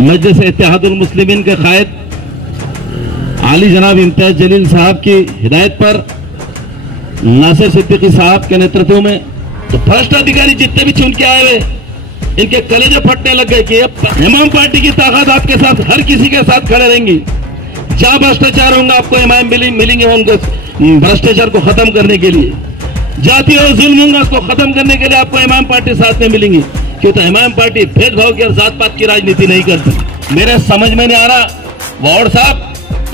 मजलिस इत्तेहादुल मुस्लिमीन के कायद आली जनाब इम्तियाज जलील साहब की हिदायत पर नासिर सिद्दीकी साहब के नेतृत्व में तो भ्रष्ट अधिकारी जितने भी चुन के आए हुए इनके कलेजे फटने लग गए कि इमाम पार्टी की ताकत आपके साथ हर किसी के साथ खड़े रहेंगी। जहां भ्रष्टाचार होंगे आपको इमाम मिलेंगे उनको भ्रष्टाचार को खत्म करने के लिए, जाति और जुल्म होगा उसको खत्म करने के लिए आपको इमाम पार्टी साथ में मिलेंगी। क्यों तो इमाम पार्टी भेदभाव की और जात पात की राजनीति नहीं करती। मेरे समझ में नहीं आ रहा वार्ड साहब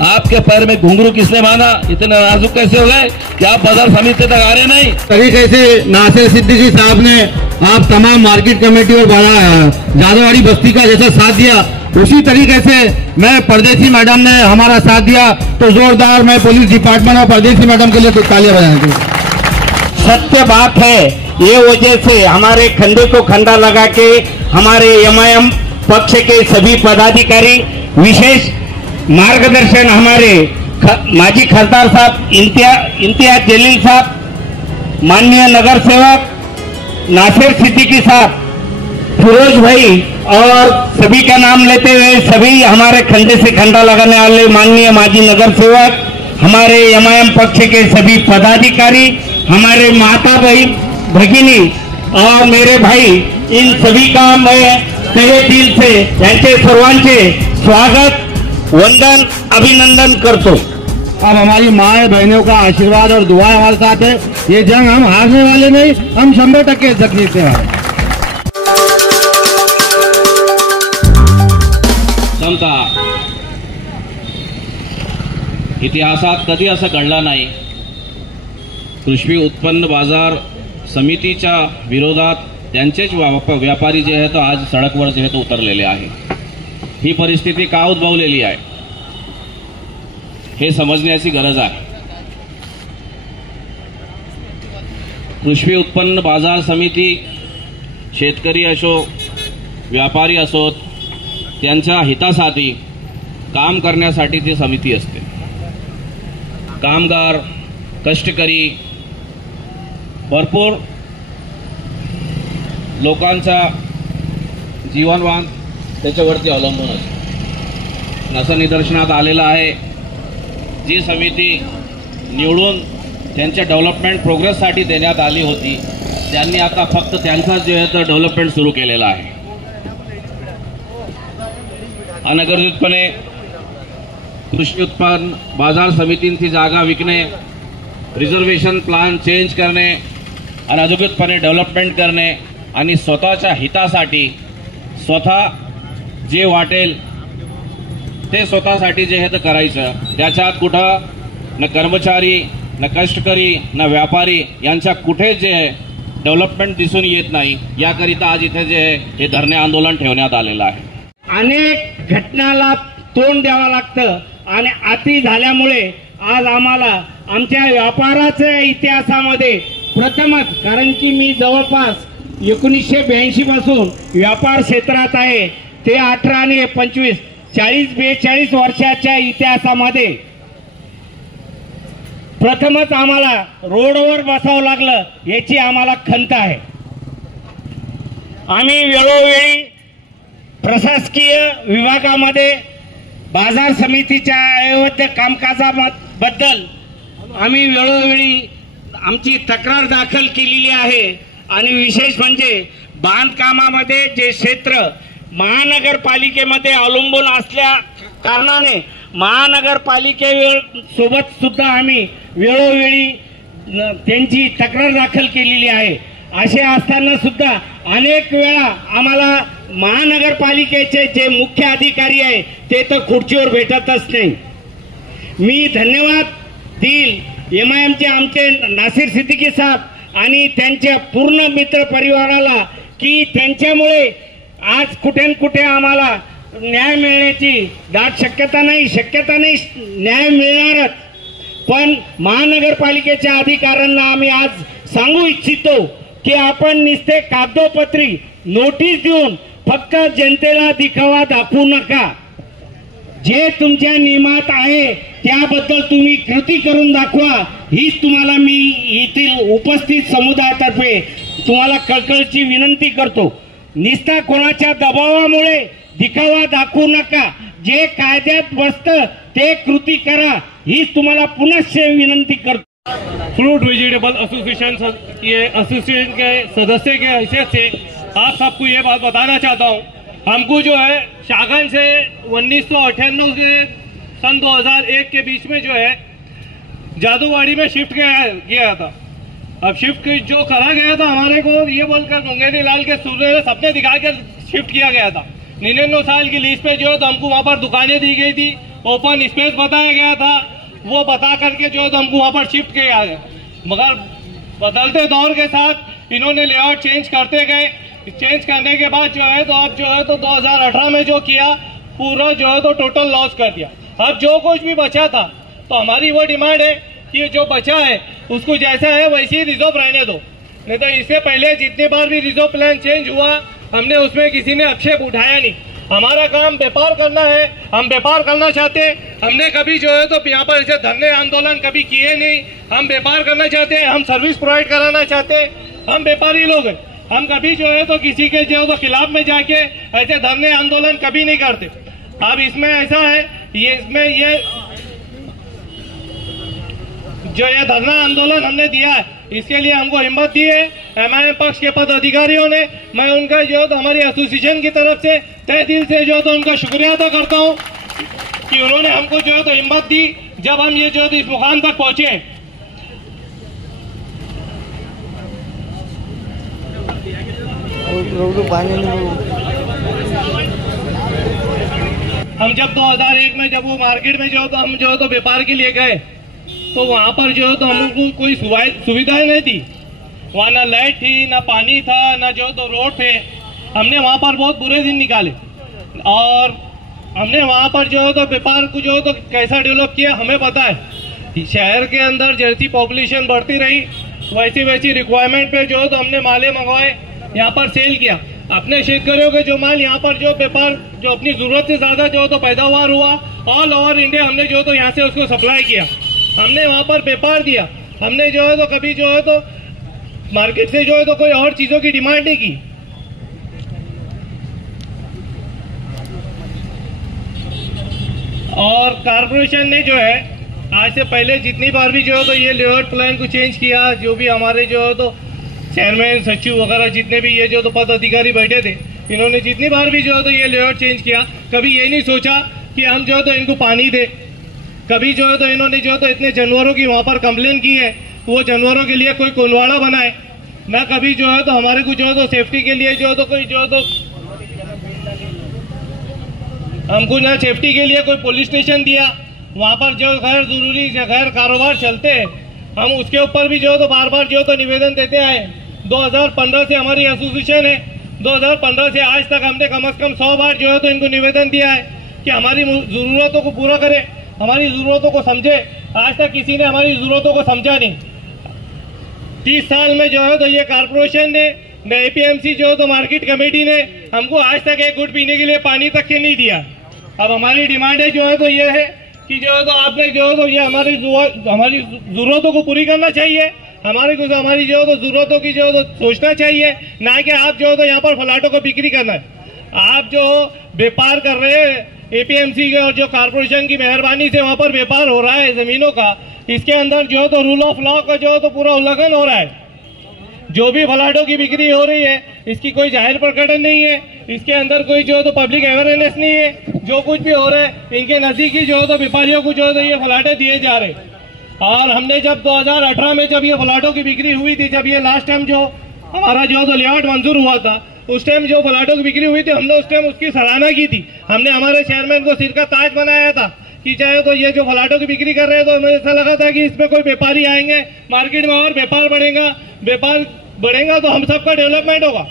आपके पैर में घुंघरू किसने बांधा, इतने नाजुक कैसे हो गए कि आप बाजार समिति तक आ रहे नहीं। तरीके से नासिर सिद्दीकी साहब ने आप तमाम मार्केट कमेटी और जादवाड़ी बस्ती का जैसा साथ दिया, उसी तरीके से मैं परदेसी मैडम ने हमारा साथ दिया तो जोरदार मैं पुलिस डिपार्टमेंट और परदेसी मैडम के लिए तो तालियां बजाएंगे। सत्य बात है, ये वजह से हमारे खंडे को खंडा लगा के हमारे एमआईएम पक्ष के सभी पदाधिकारी विशेष मार्गदर्शन हमारे माजी खासदार साहब इम्तियाज जलील साहब, माननीय नगर सेवक नासिर सिद्दीकी साहब, फिरोज भाई और सभी का नाम लेते हुए सभी हमारे खंडे से खंडा लगाने वाले माननीय माजी नगर सेवक, हमारे एमआईएम पक्ष के सभी पदाधिकारी, हमारे माता भाई भगिनी और मेरे भाई, इन सभी का मैं तहे दिल से यांचे सर्वांचे स्वागत वंदन अभिनंदन करतो। अब हमारी माए बहनों का आशीर्वाद और दुआ हमारे साथ है। ये जंग हम हारने वाले नहीं, हम 100% जंग जीतने वाले। समता इतिहासात कधी असं घडलं नाही कृषी उत्पन्न बाजार समितीच्या विरोधात त्यांचेच व्यापारी जे आहेत आज सडकवर जे आहेत उतरलेले आहे। ही परिस्थिती का उद्भवलेली आहे हे समजण्याची गरज आहे। कृषी उत्पन्न बाजार समिती शेतकरी असो व्यापारी असोत त्यांच्या हितासाठी काम करण्यासाठी ती समिती असते। कामगार कष्टकरी भरपूर लोकांचा जीवनमान त्याच्यावरती अवलंबून असते। असं निदर्शनात आलेलं आहे जी समिती निवडून त्यांच्या डेव्हलपमेंट प्रोग्रेससाठी देण्यात आली होती त्यांनी आता फक्त त्यांचा जे आहे डेव्हलपमेंट सुरू केलेला आहे। अनधिकृतपणे कृषी उत्पन्न बाजार समितींची जागा विकणे, रिझर्वेशन प्लान चेंज करणे, अनधिकृतपणे डेव्हलपमेंट करणे आणि स्वतःच्या हितासाठी स्वतः जे वाटेल ते स्वतःसाठी जे हे करायचं। त्याच्यात कुठं न कर्मचारी न कष्टकरी न व्यापारी यांच्या कुठे जे डेव्हलपमेंट दिसून येत नाही। याकरिता आज इथे जे हे धरणे आंदोलन ठेवण्यात आलेलं आहे। अनेक घटनाला तोंड द्यावं लागतं आणि अति झाल्यामुळे आज आम्हाला आमच्या व्यापाराच्या इतिहासामध्ये प्रथमच, कारण की मी जवळपास 1982 पासून व्यापार क्षेत्रात आहे, ते 18 आणि 25 40-42 वर्षाच्या इतिहासामध्ये प्रथमच आम्हाला रोडवर बसावं लागलं याची आम्हाला खंत आहे। आम्ही वेळोवेळी प्रशासकीय विभागामध्ये बाजार समितीच्या अवैध कामकाजाबद्दल आम्ही वेळोवेळी आमची तक्रार दाखल केलेली आहे आणि विशेष म्हणजे बांधकामामध्ये जे क्षेत्र महानगरपालिकेमध्ये अवलंबून असल्या कारणाने महानगरपालिकेसोबत सुद्धा आम्ही वेळोवेळी त्यांची तक्रार दाखल केलेली आहे। असे असताना सुद्धा अनेक वेळा आम्हाला महानगरपालिकेचे जे मुख्य अधिकारी आहे ते तर खुर्चीवर भेटतच नाही। मी धन्यवाद देईल एमआयएमचे आमचे नासिर सिद्दीकी साहेब आणि त्यांच्या पूर्ण मित्र परिवाराला की त्यांच्यामुळे आज कुठे न कुठे आम्हाला न्याय मिळण्याची दाट शक्यता नाही न्याय मिळणारच। पण महानगरपालिकेच्या अधिकाऱ्यांना आम्ही आज सांगू इच्छितो की आपण नुसते कागदोपत्री नोटीस देऊन फक्त जनतेला दिखावा दाखवू नका। जे तुमच्या नियमात आहे त्याबद्दल तुम्ही कृती करून दाखवा, हीच तुम्हाला मी येथील उपस्थित समुदायातर्फे तुम्हाला कळकळीची विनंती करतो। निस्ता कोणाच्या दबावामुळे दिखावा दाखवू नका, जे कायद्यात बसतं ते कृती करा, हीच तुम्हाला पुनश्च विनंती करतो। फ्रूट वेजिटेबल एसोसिएशन के सदस्य के हैसियत से आप सबको ये बात बताना चाहता हूँ, हमको जो है शागन से 1998 से सन 2001 के बीच में जो है जादूवाड़ी में शिफ्ट किया था। अब शिफ्ट जो करा गया था हमारे को ये बोलकर मुंगेरी लाल के सूर्य सपने दिखाकर शिफ्ट किया गया था। 99 साल की लीज पे जो है तो हमको वहाँ पर दुकानें दी गई थी, ओपन स्पेस बताया गया था, वो बता करके जो है तो हमको वहाँ पर शिफ्ट किया गया। मगर बदलते दौर के साथ इन्होंने लेआउट चेंज करते गए, चेंज करने के बाद जो है तो अब जो है तो 2018 में जो किया पूरा जो है तो टोटल लॉस कर दिया। अब जो कुछ भी बचा था तो हमारी वो डिमांड है कि जो बचा है उसको जैसा है वैसे ही रिजर्व रहने दो, नहीं तो इससे पहले जितनी बार भी रिजर्व प्लान चेंज हुआ हमने उसमें किसी ने आक्षेप उठाया नहीं। हमारा काम व्यापार करना है, हम व्यापार करना चाहते हैं, हमने कभी जो है तो यहाँ पर ऐसे धरने आंदोलन कभी किए नहीं। हम व्यापार करना चाहते हैं, हम सर्विस प्रोवाइड कराना चाहते हैं, हम व्यापारी लोग हैं, हम कभी जो है तो किसी के जो है तो खिलाफ में जाके ऐसे धरने आंदोलन कभी नहीं करते। अब इसमें ऐसा है, ये इसमें ये जो ये धरना आंदोलन हमने दिया है इसके लिए हमको हिम्मत दी है एमआईएम पक्ष के पदाधिकारियों ने। मैं उनका जो है तो हमारी एसोसिएशन की तरफ से तहे दिल से जो है तो उनका शुक्रिया अदा करता हूँ कि उन्होंने हमको जो है तो हिम्मत दी जब हम ये जो है तो इस मुकाम तक पहुंचे। हम जब 2001 में जब वो मार्केट में जो है तो हम जो है तो व्यापार के लिए गए तो वहाँ पर जो है तो हमको कोई सुविधाएं नहीं थी, वहाँ ना लाइट थी, ना पानी था, ना जो तो रोड थे। हमने वहाँ पर बहुत बुरे दिन निकाले और हमने वहाँ पर जो है तो व्यापार को जो है तो कैसा डेवलप किया हमें पता है। शहर के अंदर जैसी पॉपुलेशन बढ़ती रही वैसी वैसी रिक्वायरमेंट पे जो है तो हमने माले मंगवाए, यहाँ पर सेल किया। अपने शेतकरियों के जो माल यहाँ पर जो व्यापार जो अपनी जरूरत से ज्यादा जो तो पैदावार हुआ ऑल ओवर इंडिया हमने जो तो यहाँ से उसको सप्लाई किया, हमने वहाँ पर व्यापार दिया। हमने जो है तो कभी जो है तो मार्केट से जो है तो कोई और चीजों की डिमांड नहीं की। और कारपोरेशन ने जो है आज से पहले जितनी बार भी जो है तो ये लेआउट प्लान को चेंज किया, जो भी हमारे जो है तो चेयरमैन सचिव वगैरह जितने भी ये जो तो पद अधिकारी बैठे थे इन्होंने जितनी बार भी जो है तो ये लेआउट चेंज किया, कभी ये नहीं सोचा कि हम जो है तो इनको पानी दे। कभी जो है तो इन्होंने जो है तो इतने जानवरों की वहां पर कंप्लेन की है वो जानवरों के लिए कोई कुंडवाड़ा बनाए, ना कभी जो है तो हमारे को जो है तो सेफ्टी के लिए जो है तो कोई जो है तो हमको ना सेफ्टी के लिए कोई पुलिस स्टेशन दिया। वहां पर जो गैर जरूरी गैर कारोबार चलते हैं हम उसके ऊपर भी जो है तो बार बार जो है तो निवेदन देते आए। 2015 से हमारी एसोसिएशन है, 2015 से आज तक हमने कम से कम 100 बार जो है तो इनको निवेदन दिया है कि हमारी जरूरतों को पूरा करे, हमारी जरूरतों को समझे। आज तक किसी ने हमारी जरूरतों को समझा नहीं। 30 साल में जो है तो ये कारपोरेशन ने न एपीएमसी जो है तो मार्केट कमेटी ने हमको आज तक एक घुट पीने के लिए पानी तक के नहीं दिया। अब हमारी डिमांड है जो है तो ये है कि जो है तो आपने जो है तो ये हमारी जरूरतों को पूरी करना चाहिए, हमारी जो है तो जरूरतों की जो है तो सोचना चाहिए, ना कि आप जो है तो यहाँ पर फ्लैटों को बिक्री करना है। आप जो व्यापार कर रहे हैं एपीएमसी के और जो कारपोरेशन की मेहरबानी से वहाँ पर व्यापार हो रहा है जमीनों का, इसके अंदर जो है तो रूल ऑफ लॉ का जो है तो पूरा उल्लंघन हो रहा है। जो भी फ्लैटों की बिक्री हो रही है इसकी कोई जाहिर प्रकटन नहीं है, इसके अंदर कोई जो है तो पब्लिक अवेयरनेस नहीं है। जो कुछ भी हो रहा है इनके नजदीकी जो है तो व्यापारियों को जो है तो ये फ्लैटें दिए जा रहे। और हमने जब 2018 में जब ये फ्लैटों की बिक्री हुई थी, जब ये लास्ट टाइम जो हमारा जो है तो लेआउट मंजूर हुआ था, उस टाइम जो फ्लैटों की बिक्री हुई थी हमने उस टाइम उसकी सराहना की थी। हमने हमारे चेयरमैन को सिर का ताज बनाया था कि चाहे तो ये जो फ्लैटों की बिक्री कर रहे हैं तो हमें ऐसा लगा था कि इसमें कोई व्यापारी आएंगे मार्केट में और व्यापार बढ़ेगा, व्यापार बढ़ेगा तो हम सबका डेवलपमेंट होगा।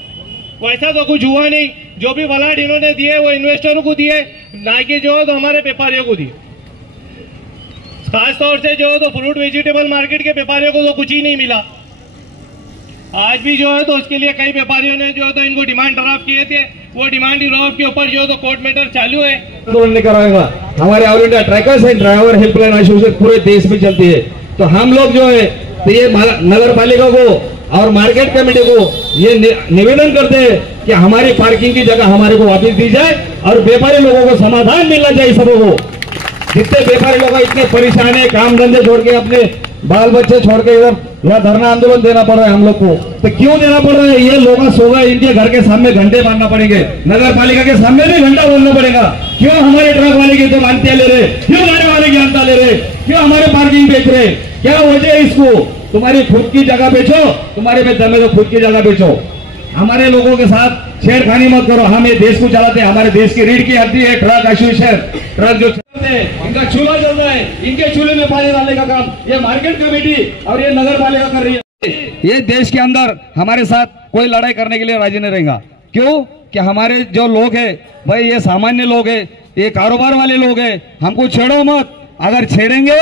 वैसा तो कुछ हुआ नहीं। जो भी फ्लैट इन्होंने दिए वो इन्वेस्टरों को दिए, ना कि जो है तो हमारे व्यापारियों को दिए। खासतौर से जो है तो फ्रूट वेजिटेबल मार्केट के व्यापारियों को तो कुछ ही नहीं मिला। आज भी जो है तो उसके लिए कई व्यापारियों ने जो है तो इनको डिमांड ड्राफ्ट किए थे, वो डिमांड ड्राफ्ट के ऊपर जो है तो कोर्ट मैटर चालू है। आंदोलन कराएगा। हमारे all India truckers and driver helpline association पूरे देश में चलती है। तो हम लोग जो है तो ये नगर पालिका को और मार्केट कमेटी को ये निवेदन करते हैं कि हमारी पार्किंग की जगह हमारे को वापस दी जाए और व्यापारी लोगों को समाधान मिलना चाहिए। सबों को, जितने व्यापारी लोग इतने परेशान है, काम धंधे छोड़ के अपने बाल बच्चे छोड़ के इधर यहाँ धरना आंदोलन देना पड़ रहा है हम लोग को। तो क्यों देना पड़ रहा है? ये लोग सो गए, इनके घर के सामने घंटे बांधना पड़ेंगे, नगर पालिका के सामने भी घंटा बांधना पड़ेगा। क्यों हमारे ट्रक वाले की तो मानते ले रहे, क्यों गाड़ी वाले की अंता ले रहे, क्यों हमारे पार्किंग बेच रहे? क्या वजह है इसको? तुम्हारी खुद की जगह बेचो, तुम्हारे में दम है तो खुद की जगह बेचो। हमारे लोगों के साथ छेड़खानी मत करो। हम ये देश को चलाते हैं, हमारे देश की रीढ़ की हड्डी है ट्रक एसोसिएशन। ट्रक जो चलते हैं इनका चूल्हा चल रहा है, इनके चूल्हे में पानी डालने का काम ये मार्केट कमेटी और ये नगर पालिका कर रही है। ये देश के अंदर हमारे साथ कोई लड़ाई करने के लिए राजी नहीं रहेगा। क्यों? कि हमारे जो लोग हैं भाई, ये सामान्य लोग हैं, ये कारोबार वाले लोग हैं। हमको छेड़ो मत, अगर छेड़ेंगे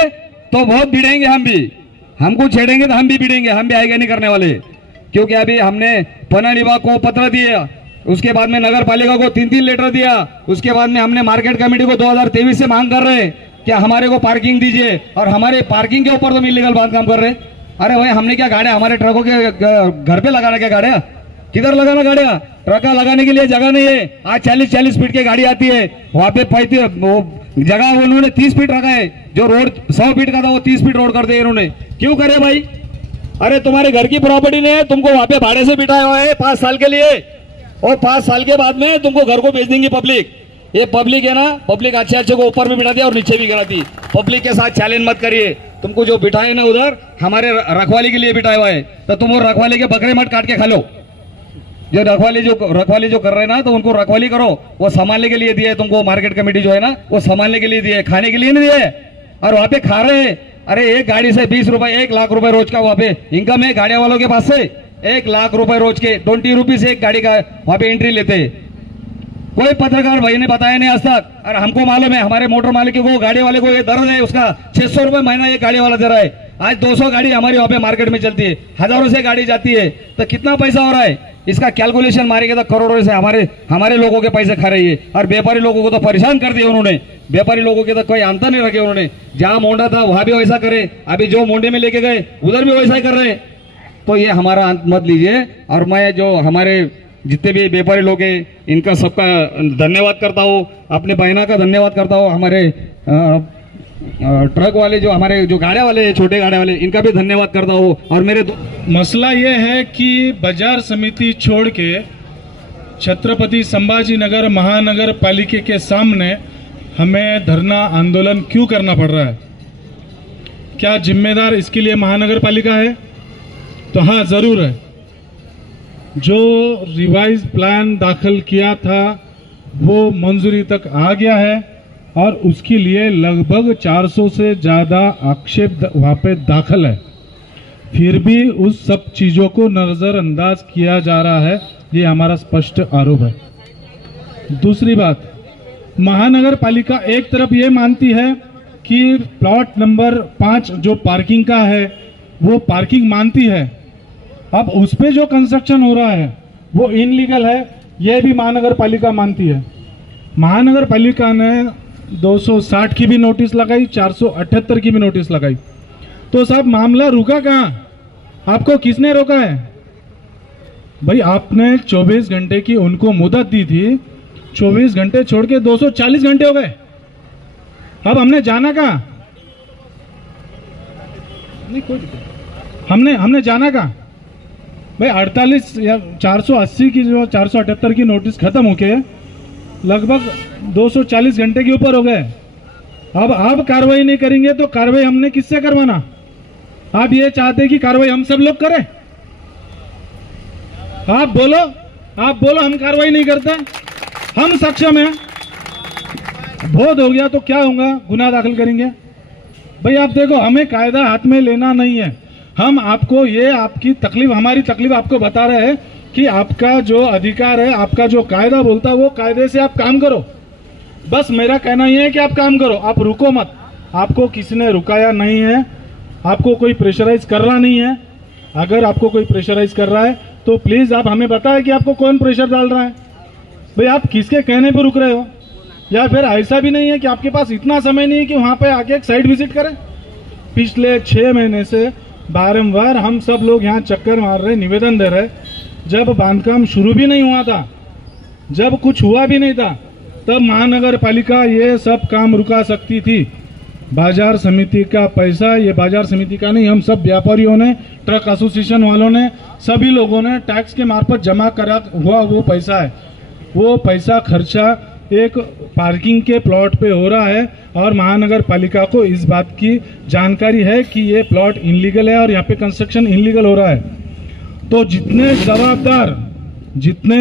तो बहुत भिड़ेंगे हम भी, हमको छेड़ेंगे तो हम भी भिड़ेंगे, हम भी आएगा नहीं करने वाले। क्योंकि अभी हमने वन विभाग को पत्र दिया, उसके बाद में नगर पालिका को 3-3 लेटर दिया, उसके बाद में हमने मार्केट कमेटी को 2023 से मांग कर रहे हैं कि हमारे को पार्किंग दीजिए, और हमारे पार्किंग के ऊपर तो इलीगल बांधकाम कर रहे। अरे भाई, हमने क्या गाड़ियां हमारे ट्रकों के घर पे लगाना? क्या गाड़ियां किधर लगाना? गाड़ियां ट्रका लगाने के लिए जगह नहीं है। आज 40-40 फीट की गाड़ी आती है, वहां पे जगह उन्होंने 30 फीट रखा है। जो रोड 100 फीट का था वो 30 फीट रोड कर दिया इन्होंने। क्यों करे भाई? अरे तुम्हारे घर की प्रॉपर्टी नहीं है, तुमको वहां पे भाड़े से बिठाया हुआ है 5 साल के लिए, और 5 साल के बाद में तुमको घर को बेच देंगे पब्लिक। ये पब्लिक है ना, पब्लिक अच्छे को ऊपर भी बिठाती है और नीचे भी गिराती। पब्लिक के साथ चैलेंज मत करिए। तुमको जो बिठाए ना उधर हमारे रखवाली के लिए बिठाया हुआ है, तो तुम वो रखवाली के बकरे मत काट के खा लो। जो रखवाली जो कर रहे हैं ना, तो उनको रखवाली करो। वो संभालने के लिए दिए है तुमको, मार्केट कमेटी जो है ना, वो संभालने के लिए दिए, खाने के लिए नहीं दिए। और वहां पे खा रहे हैं। अरे एक गाड़ी से 20 रुपए, 1 लाख रुपए रोज का वहां पे इनकम है गाड़ी वालों के पास से। 1 लाख रुपए रोज के 20 रुपीज एक गाड़ी का वहां पे एंट्री लेते। कोई पत्रकार भाई ने बताया नहीं आज तक। और हमको मालूम है, हमारे मोटर मालिक को, गाड़ी वाले को ये दर्द है, उसका 600 रुपए महीना ये गाड़ी वाला दे रहा है। आज 200 गाड़ी हमारी वहां पे मार्केट में चलती है, हजारों से गाड़ी जाती है, तो कितना पैसा हो रहा है? इसका कैलकुलेशन मारेंगे तो करोड़ों से हमारे लोगों के पैसे खा रही है। और व्यापारी लोगों को तो परेशान कर दिया उन्होंने। व्यापारी लोगों के तो कोई अंतर नहीं रखे उन्होंने। जहां मोंडा था वहां भी वैसा करे, अभी जो मोंडे में लेके गए उधर भी वैसा ही कर रहे। तो ये हमारा अंत मत लीजिए। और मैं जो हमारे जितने भी व्यापारी लोग हैं, इनका सबका धन्यवाद करता हूँ, अपने बहना का धन्यवाद करता हूँ, हमारे ट्रक वाले जो हमारे जो गाड़िया वाले, छोटे गाड़िया वाले, इनका भी धन्यवाद करता हूँ। और मेरे मसला ये है कि बाजार समिति छोड़ के छत्रपति संभाजी नगर महानगर पालिका के सामने हमें धरना आंदोलन क्यों करना पड़ रहा है? क्या जिम्मेदार इसके लिए महानगर पालिका है? तो हाँ, जरूर है। जो रिवाइज प्लान दाखिल किया था वो मंजूरी तक आ गया है, और उसके लिए लगभग 400 से ज़्यादा आक्षेप वहाँ पे दाखिल है। फिर भी उस सब चीज़ों को नज़रअंदाज किया जा रहा है, ये हमारा स्पष्ट आरोप है। दूसरी बात, महानगर पालिका एक तरफ ये मानती है कि प्लॉट नंबर 5 जो पार्किंग का है वो पार्किंग मानती है। अब उस पे जो कंस्ट्रक्शन हो रहा है वो इनलीगल है, ये भी महानगर पालिका मानती है। महानगर पालिका ने 260 की भी नोटिस लगाई, 478 की भी नोटिस लगाई। तो साहब मामला रुका कहाँ? आपको किसने रोका है? भाई आपने 24 घंटे की उनको मुदत दी थी, 24 घंटे छोड़ के 240 घंटे हो गए। अब हमने जाना कहाँ? नहीं कोई हमने जाना कहाँ? भाई 48 या 480 की जो 478 की नोटिस खत्म होके लगभग 240 घंटे के ऊपर हो गए। अब आप कार्रवाई नहीं करेंगे तो कार्रवाई हमने किससे करवाना? आप ये चाहते हैं कि कार्रवाई हम सब लोग करें? आप बोलो हम कार्रवाई नहीं करते, हम सक्षम हैं। बहुत हो गया तो क्या होगा? गुनाह दाखिल करेंगे। भाई आप देखो, हमें कायदा हाथ में लेना नहीं है। हम आपको ये आपकी तकलीफ, हमारी तकलीफ आपको बता रहे हैं कि आपका जो अधिकार है, आपका जो कायदा बोलता है वो कायदे से आप काम करो। बस मेरा कहना यह है कि आप काम करो, आप रुको मत। आपको किसी ने रुकाया नहीं है, आपको कोई प्रेशराइज कर रहा नहीं है। अगर आपको कोई प्रेशराइज कर रहा है तो प्लीज आप हमें बताएं कि आपको कौन प्रेशर डाल रहा है। भाई आप किसके कहने पर रुक रहे हो? या फिर ऐसा भी नहीं है कि आपके पास इतना समय नहीं है कि वहां पे आके एक साइट विजिट करें? पिछले 6 महीने से बारंबार हम सब लोग यहाँ चक्कर मार रहे, निवेदन दे रहे जब बांधकाम शुरू भी नहीं हुआ था, जब कुछ हुआ भी नहीं था, तब महानगर पालिका ये सब काम रुका सकती थी। बाजार समिति का पैसा, ये बाजार समिति का नहीं, हम सब व्यापारियों ने, ट्रक एसोसिएशन वालों ने, सभी लोगों ने टैक्स के मार्फत जमा करा हुआ वो पैसा है। वो पैसा खर्चा एक पार्किंग के प्लॉट पे हो रहा है और महानगर पालिका को इस बात की जानकारी है कि ये प्लॉट इनलीगल है और यहाँ पे कंस्ट्रक्शन इनलीगल हो रहा है। तो जितने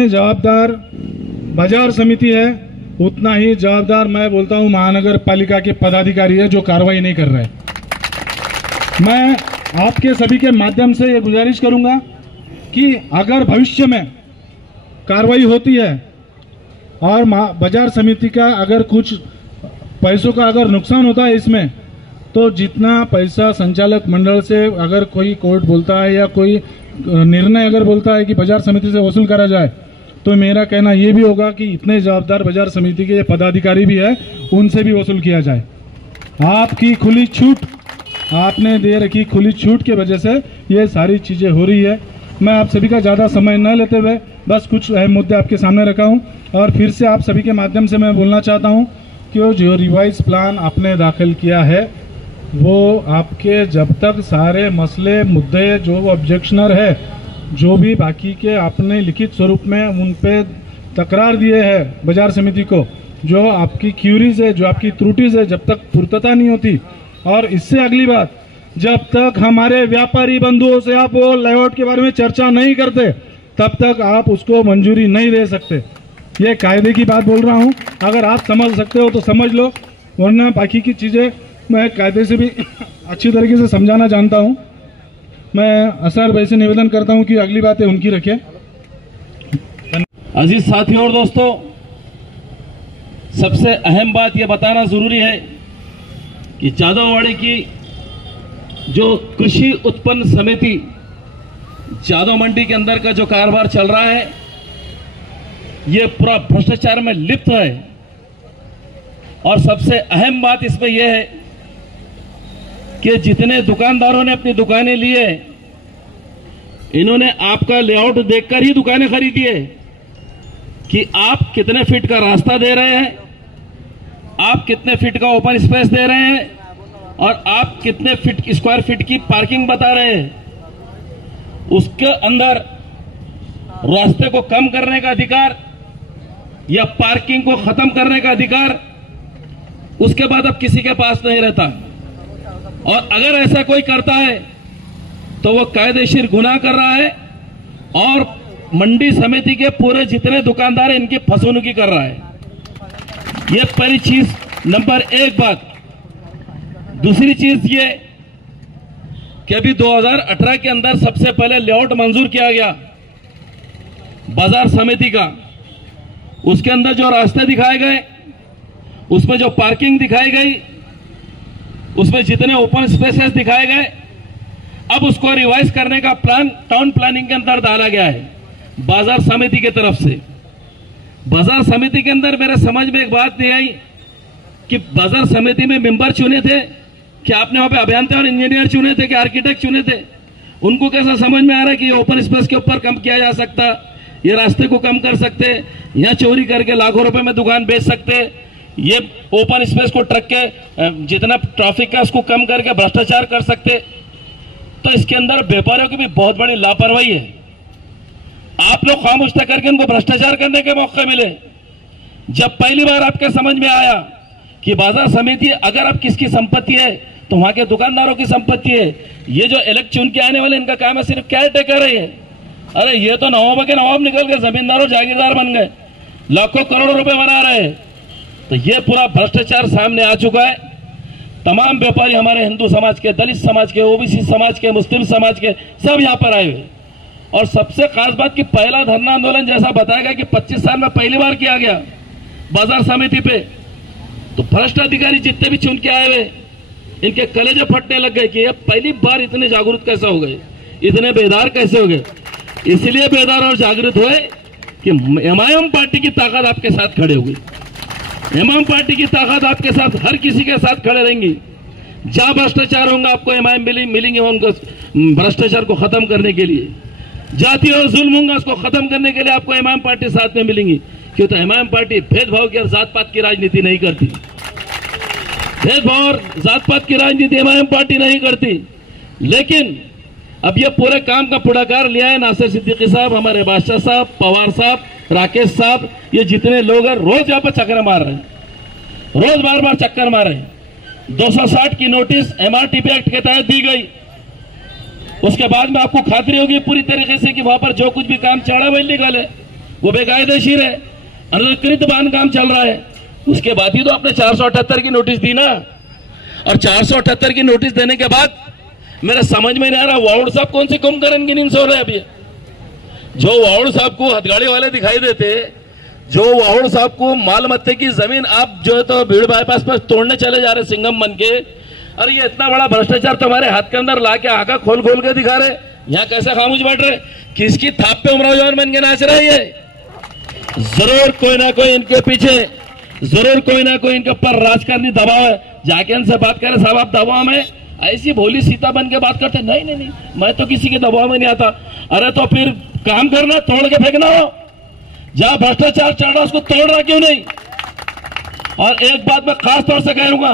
जवाबदार बाजार समिति है, उतना ही जवाबदार मैं बोलता हूँ महानगर पालिका के पदाधिकारी है जो कार्रवाई नहीं कर रहे। मैं आपके सभी के माध्यम से ये गुजारिश करूंगा कि अगर भविष्य में कार्रवाई होती है और बाजार समिति का अगर कुछ पैसों का अगर नुकसान होता है इसमें, तो जितना पैसा संचालक मंडल से अगर कोई कोर्ट बोलता है या कोई निर्णय अगर बोलता है कि बाजार समिति से वसूल करा जाए, तो मेरा कहना ये भी होगा कि इतने जवाबदार बाजार समिति के पदाधिकारी भी है, उनसे भी वसूल किया जाए। आपकी खुली छूट, आपने दे रखी खुली छूट की वजह से ये सारी चीजें हो रही है। मैं आप सभी का ज्यादा समय न लेते हुए बस कुछ अहम मुद्दे आपके सामने रखा हूं और फिर से आप सभी के माध्यम से मैं बोलना चाहता हूं कि जो रिवाइज प्लान आपने दाखिल किया है, वो आपके जब तक सारे मसले मुद्दे जो ऑब्जेक्शनर है, जो भी बाकी के आपने लिखित स्वरूप में उन पे तकरार दिए हैं बाजार समिति को, जो आपकी क्यूरीज है, जो आपकी त्रुटिज है, जब तक पूर्तता नहीं होती, और इससे अगली बात, जब तक हमारे व्यापारी बंधुओं से आप वो लेआउट के बारे में चर्चा नहीं करते, तब तक आप उसको मंजूरी नहीं दे सकते। ये कायदे की बात बोल रहा हूं, अगर आप समझ सकते हो तो समझ लो, वरना बाकी की चीजें मैं कायदे से भी अच्छी तरीके से समझाना जानता हूं। मैं असर भाई से निवेदन करता हूं कि अगली बातें उनकी रखें। अजीज साथियों और दोस्तों, सबसे अहम बात यह बताना जरूरी है कि जादववाड़ी की जो कृषि उत्पन्न समिति जादव मंडी के अंदर का जो कारोबार चल रहा है, ये पूरा भ्रष्टाचार में लिप्त है। और सबसे अहम बात इसमें यह है कि जितने दुकानदारों ने अपनी दुकानें ली है, इन्होंने आपका लेआउट देखकर ही दुकानें खरीदी है कि आप कितने फीट का रास्ता दे रहे हैं, आप कितने फीट का ओपन स्पेस दे रहे हैं और आप कितने स्क्वायर फीट की पार्किंग बता रहे हैं। उसके अंदर रास्ते को कम करने का अधिकार या पार्किंग को खत्म करने का अधिकार उसके बाद अब किसी के पास नहीं रहता। और अगर ऐसा कोई करता है तो वो कायदेशीर गुनाह कर रहा है और मंडी समिति के पूरे जितने दुकानदार हैं, इनकी फसवनुकी कर रहा है। ये पहली चीज, नंबर एक बात। दूसरी चीज ये कि अभी 2018 के अंदर सबसे पहले लेआउट मंजूर किया गया बाजार समिति का। उसके अंदर जो रास्ते दिखाए गए, उसमें जो पार्किंग दिखाई गई, उसमें जितने ओपन स्पेसेस दिखाए गए, अब उसको रिवाइज करने का प्लान टाउन प्लानिंग के अंदर डाला गया है बाजार समिति की तरफ से। बाजार समिति के अंदर मेरे समझ में एक बात नहीं आई कि बाजार समिति में मेंबर चुने थे कि आपने वहां पे अभियंता और इंजीनियर चुने थे कि आर्किटेक्ट चुने थे। उनको कैसा समझ में आ रहा है कि ओपन स्पेस के ऊपर कम किया जा सकता, ये रास्ते को कम कर सकते, यहाँ चोरी करके लाखों रुपए में दुकान बेच सकते, ये ओपन स्पेस को ट्रक के जितना ट्रैफिक का उसको कम करके भ्रष्टाचार कर सकते। तो इसके अंदर व्यापारियों की भी बहुत बड़ी लापरवाही है। आप लोग खामोश करके उनको भ्रष्टाचार करने के मौके मिले। जब पहली बार आपके समझ में आया कि बाजार समिति अगर आप किसकी संपत्ति है तो वहां के दुकानदारों की संपत्ति है, ये जो इलेक्ट चुन के आने वाले इनका काम है सिर्फ क्या टेकर रही है। अरे ये तो नवाब के नवाब निकल के जमींदार और जागीरदार बन गए, लाखों करोड़ों रुपए बना रहे हैं। तो ये पूरा भ्रष्टाचार सामने आ चुका है। तमाम व्यापारी हमारे हिंदू समाज के, दलित समाज के, ओबीसी समाज के, मुस्लिम समाज के सब यहाँ पर आए हुए। और सबसे खास बात कि पहला धरना आंदोलन जैसा बताया गया कि 25 साल में पहली बार किया गया बाजार समिति पे। तो भ्रष्ट अधिकारी जितने भी चुन के आए हुए, इनके कलेजे फटने लग गए कि ये पहली बार इतने जागरूक कैसे हो गए, इतने बेदार कैसे हो गए। इसलिए बेदार और जागृत हुए कि एमआईएम पार्टी की ताकत आपके साथ खड़े हुई। एमआईएम पार्टी की ताकत आपके साथ, हर किसी के साथ खड़े रहेंगी। जहां भ्रष्टाचार होगा आपको एमआईएम मिलेंगे उनको भ्रष्टाचार को खत्म करने के लिए। जाति और जुल्म होगा उसको खत्म करने के लिए आपको इमाम पार्टी साथ में मिलेंगी, क्यों तो इमाम पार्टी भेदभाव की और जात पात की राजनीति नहीं करती। भेदभाव और जात पात की राजनीति इमाम पार्टी नहीं करती। लेकिन अब ये पूरे काम का पुढाकार लिया है नासिर सिद्दीकी साहब, हमारे बादशाह साहब, पवार साहब, राकेश साहब, ये जितने लोग हैं रोज यहाँ पर चक्कर मार रहे हैं, रोज बार बार चक्कर मार रहे हैं। 260 की नोटिस MRTP एक्ट के तहत दी गई। उसके बाद में आपको खातरी होगी पूरी तरीके से कि वहां पर जो कुछ भी काम चल रहा है वो इलीगल है, वो बेकायदेशीर है, अनधिकृत बांधकाम चल रहा है। उसके बाद ही तो आपने 478 की नोटिस दी ना। और 478 की नोटिस देने के बाद मेरा समझ में नहीं आ रहा वाउड साहब कौन सी कुंभकर्ण की नींद सो रहे हैं अभी। जो वाउड साहब को हथगाड़ी वाले दिखाई देते, जो वाउड साहब को माल मत्ते की जमीन आप जो है तो भीड़ बाईपास पर तोड़ने चले जा रहे सिंगम बन के। अरे ये इतना बड़ा भ्रष्टाचार तुम्हारे हाथ के अंदर लाके आका खोल खोल के दिखा रहे, यहाँ कैसे खामोश बैठ रहे, किसकी थाप पे उमराव जवान बन के नाच रहे। ये जरूर कोई ना कोई इनके पीछे, जरूर कोई ना कोई इनके ऊपर राजकारणी दबाव है। जाके इनसे बात करें, साहब आप दबाव में ऐसी भोली सीता बन के बात करते, नहीं नहीं नहीं मैं तो किसी के दबाव में नहीं आता। अरे तो फिर काम करना, तोड़ के फेंकना हो, जहां भ्रष्टाचार चल रहा उसको तोड़ रहा क्यों नहीं। और एक बात मैं खास तौर से कहूंगा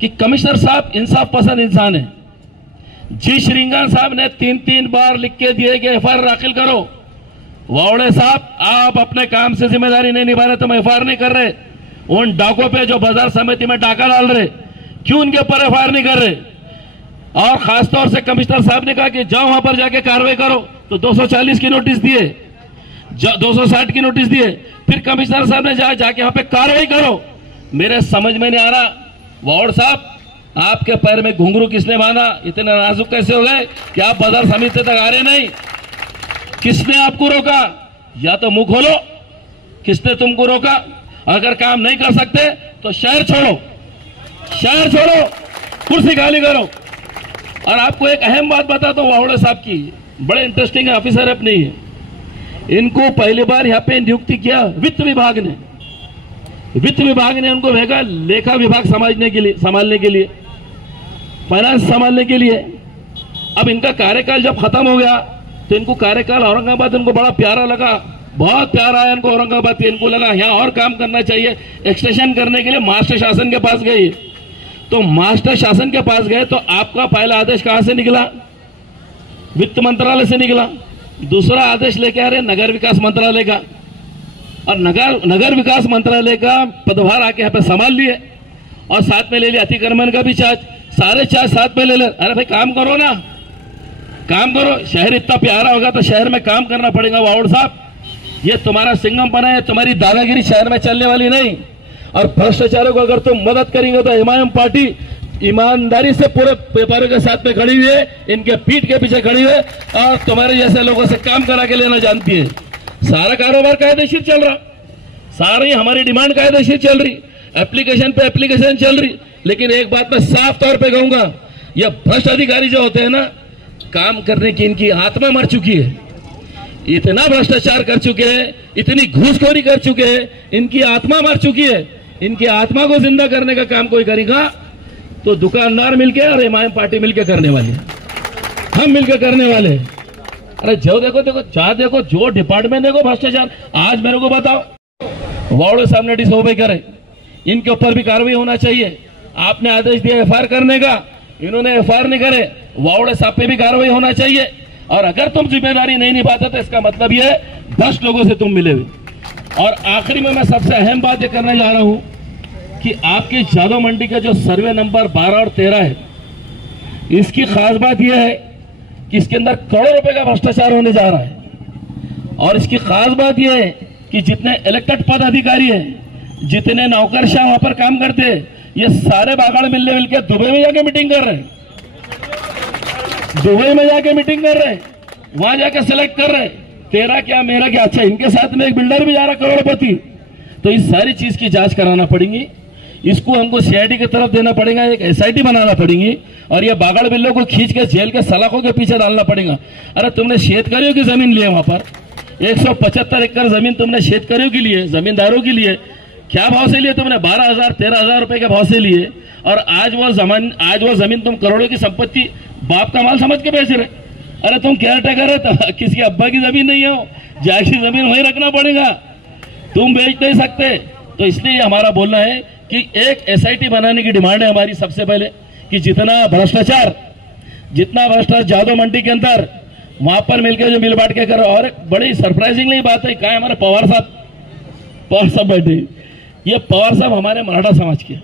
कि कमिश्नर साहब इंसाफ पसंद इंसान है। जी श्रींगान साहब ने 3 बार लिख के दिए कि FIR दाखिल करो। वावड़े साहब आप अपने काम से जिम्मेदारी नहीं निभा रहे, तुम FIR नहीं कर रहे। उन डाकों पे जो बाजार समिति में डाका डाल रहे, क्यों उनके ऊपर FIR नहीं कर रहे। और खासतौर से कमिश्नर साहब ने कहा कि जाओ वहां पर जाके कार्रवाई करो, तो 240 की नोटिस दिए, 260 की नोटिस दिए। फिर कमिश्नर साहब ने जाके वहां पे कार्रवाई करो। मेरे समझ में नहीं आ रहा वार्ड साहब आपके पैर में घुंघरू किसने बांधा, इतने नाजुक कैसे हो गए कि आप बाजार समिति तक आ रहे नहीं। किसने आपको रोका, या तो मुंह खोलो, किसने तुमको रोका। अगर काम नहीं कर सकते तो शहर छोड़ो, शहर छोड़ो, कुर्सी खाली करो। और आपको एक अहम बात बताता हूं वावड़े साहब की, बड़े इंटरेस्टिंग ऑफिसर है अपने। इनको पहली बार यहाँ पे नियुक्ति किया वित्त विभाग ने। वित्त विभाग ने उनको भेजा लेखा विभाग संभालने के लिए, फाइनेंस संभालने के लिए। अब इनका कार्यकाल जब खत्म हो गया तो इनको कार्यकाल औरंगाबाद इनको बड़ा प्यारा लगा, बहुत प्यारा है इनको औरंगाबाद। इनको लगा यहाँ और काम करना चाहिए, एक्सटेंशन करने के लिए मास्टर शासन के पास गए। तो मास्टर शासन के पास गए तो आपका पहला आदेश कहां से निकला, वित्त मंत्रालय से निकला। दूसरा आदेश लेके आ रहे नगर विकास मंत्रालय का, और नगर विकास मंत्रालय का पदभार आके यहाँ पे संभाल लिए, और साथ में ले लिया अतिक्रमण का भी चार्ज, सारे चार्ज साथ में ले ले। अरे भाई काम करो ना, काम करो। शहर इतना प्यारा होगा तो शहर में काम करना पड़ेगा। वाउड साहब ये तुम्हारा सिंगमपना है, तुम्हारी दादागिरी शहर में चलने वाली नहीं। और भ्रष्टाचारों को अगर तुम मदद करेंगे तो इमाम पार्टी ईमानदारी से पूरे व्यापारियों के साथ में खड़ी हुई है, इनके पीठ के पीछे खड़ी हुई है, और तुम्हारे जैसे लोगों से काम करा के लेना जानती है। सारा कारोबार कायदेशीर चल रहा, सारी हमारी डिमांड कायदेशीर चल रही, एप्लीकेशन पे एप्लीकेशन चल रही। लेकिन एक बात मैं साफ तौर पे कहूंगा, ये भ्रष्ट अधिकारी जो होते हैं ना, काम करने की इनकी आत्मा मर चुकी है। इतना भ्रष्टाचार कर चुके हैं, इतनी घूसखोरी कर चुके हैं, इनकी आत्मा मर चुकी है। इनकी आत्मा को जिंदा करने का काम कोई करेगा तो दुकानदार मिलके और इमाम पार्टी मिलके करने वाली है, हम मिलके करने वाले। अरे जो देखो देखो जो डिपार्टमेंट देखो भ्रष्टाचार। आज मेरे को बताओ, वार्ड सामने डिसोबे करे, इनके ऊपर भी कार्रवाई होना चाहिए। आपने आदेश दिया FIR करने का, इन्होंने FIR नहीं करे, वार्ड साहब पे भी कार्रवाई होना चाहिए। और अगर तुम जिम्मेदारी नहीं निभाते तो इसका मतलब यह है 10 लोगों से तुम मिले हुए। और आखिरी में मैं सबसे अहम बात यह करने जा रहा हूं कि आपकी जादव मंडी का जो सर्वे नंबर 12 और 13 है, इसकी खास बात यह है कि इसके अंदर करोड़ों रुपए का भ्रष्टाचार होने जा रहा है। और इसकी खास बात यह है कि जितने इलेक्टेड पद अधिकारी हैं, जितने नौकरशाह वहां पर काम करते हैं, ये सारे बागाड़ मिलके दुबई में जाके मीटिंग कर रहे हैं, दुबई में जाके मीटिंग कर रहे हैं, वहां जाके सिलेक्ट कर रहे हैं, तेरा क्या मेरा क्या। अच्छा, इनके साथ में एक बिल्डर भी जा रहा करोड़पति। तो इस सारी चीज की जांच कराना पड़ेगी, इसको हमको CID की तरफ देना पड़ेगा, एक SIT बनाना पड़ेगी, और ये बागड़ बिल्लों को खींच के जेल के सलाखों के पीछे डालना पड़ेगा। अरे तुमने शेतकारियों की जमीन ली है, वहां पर 175 एकड़ जमीन तुमने शेतकारियों के लिए, जमींदारों के लिए क्या भाव से लिए तुमने, 12,000 13,000 रुपए के भाव से लिए। और आज वो जमीन तुम करोड़ों की संपत्ति बाप का माल समझ के बेच रहे। अरे तुम केयर टेकर है तो किसी अब्बा की जमीन नहीं हो, जाके जमीन वहीं रखना पड़ेगा, तुम बेच नहीं सकते। तो इसलिए हमारा बोलना है कि एक एसआईटी बनाने की डिमांड है हमारी सबसे पहले, कि जितना भ्रष्टाचार जादव मंडी के अंदर वहां पर मिलकर जो मिल बांट के करो। और एक बड़ी सरप्राइजिंगली बात है, कहा हमारे पवार साहब बैठे, ये पवार साहब हमारे मराठा समाज के